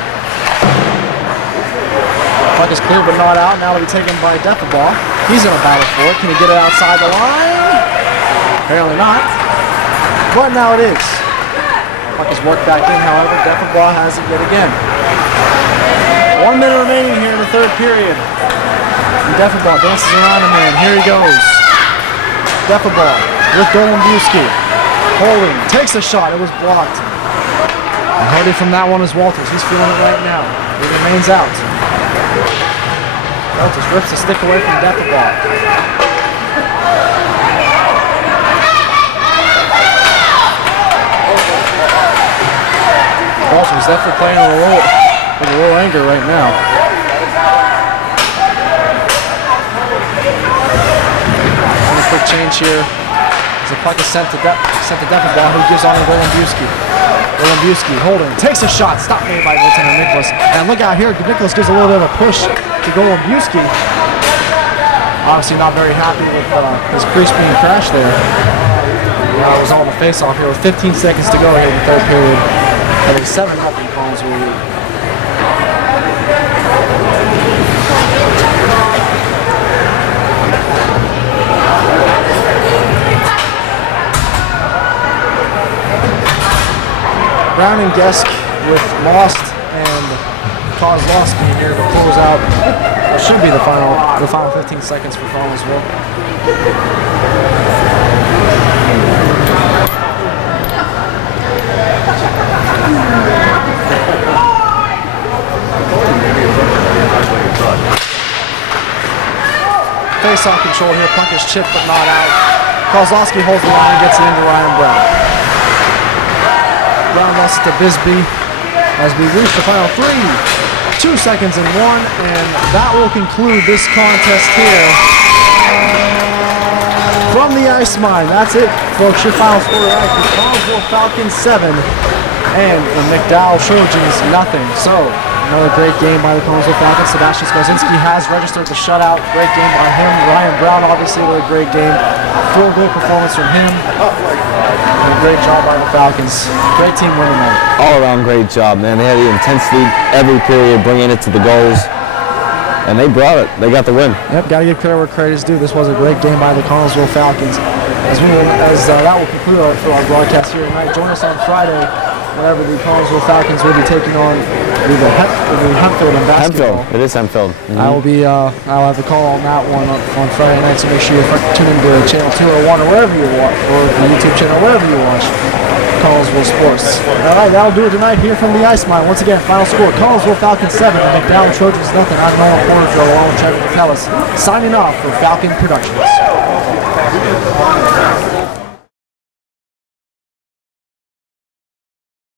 Puck is clear but not out. Now it'll be taken by Defaball. He's in a battle for it. Can he get it outside the line? Apparently not. But now it is. Puck is worked back in, however. Defaball has it yet again. 1 minute remaining here in the third period. And Defaball dances around a man. Here he goes. Defaball with Nolan. Holding. Takes a shot. It was blocked. And holding from that one is Walters. He's feeling it right now. He remains out. Just rips the stick away from Death ball. Falcon's definitely playing with a little anger right now. And a quick change here. As the puck is sent to Death ball, who gives on to Golembuski. Golembuski holding, takes a shot, stopped made by goaltender Nicholas. And look out here, Nicholas gives a little bit of a push to Golembuski. Obviously not very happy with his crease being crashed there. It was all in the face-off here with 15 seconds to go here in the third period. And it's 7-0 Connellsville lead. Brown and Gesk with Lost and Kozlowski here to close out. It should be the final 15 seconds for Connellsville. Face-off control here. Puck is chipped but not out. Kozlowski holds the line and gets it into Ryan Brown. Brown lost it to Bisbee as we reach the final 2 seconds and 1, and that will conclude this contest here from the Ice Mine. That's it, folks. Your final score tonight: the Connellsville Falcons 7 and the McDowell Trojans nothing. So another great game by the Connellsville Falcons. Sebastian Skozinski has registered the shutout. Great game by him. Ryan Brown obviously with a great game. 4-goal performance from him. And a great job by the Falcons. Great team winning tonight. All around great job, man. They had the intensity every period, bringing it to the goals. And they brought it. They got the win. Yep, got to give credit where credit is due. This was a great game by the Connellsville Falcons. That will conclude our broadcast here tonight. Join us on Friday whenever the Connellsville Falcons will be taking on the Hempfield in basketball. Hempfield. It is Hempfield. Mm-hmm. I'll have a call on that one on Friday night, so make sure you tune into channel 201 or wherever you watch, or the YouTube channel, wherever you watch Connellsville Sports. All right, that'll do it tonight here from the Ice Mine. Once again, final score: Connellsville Falcons 7 and McDowell Trojans nothing. I'm Nolan Porterfield along with Trevin, Keteles, signing off for Falcon Productions.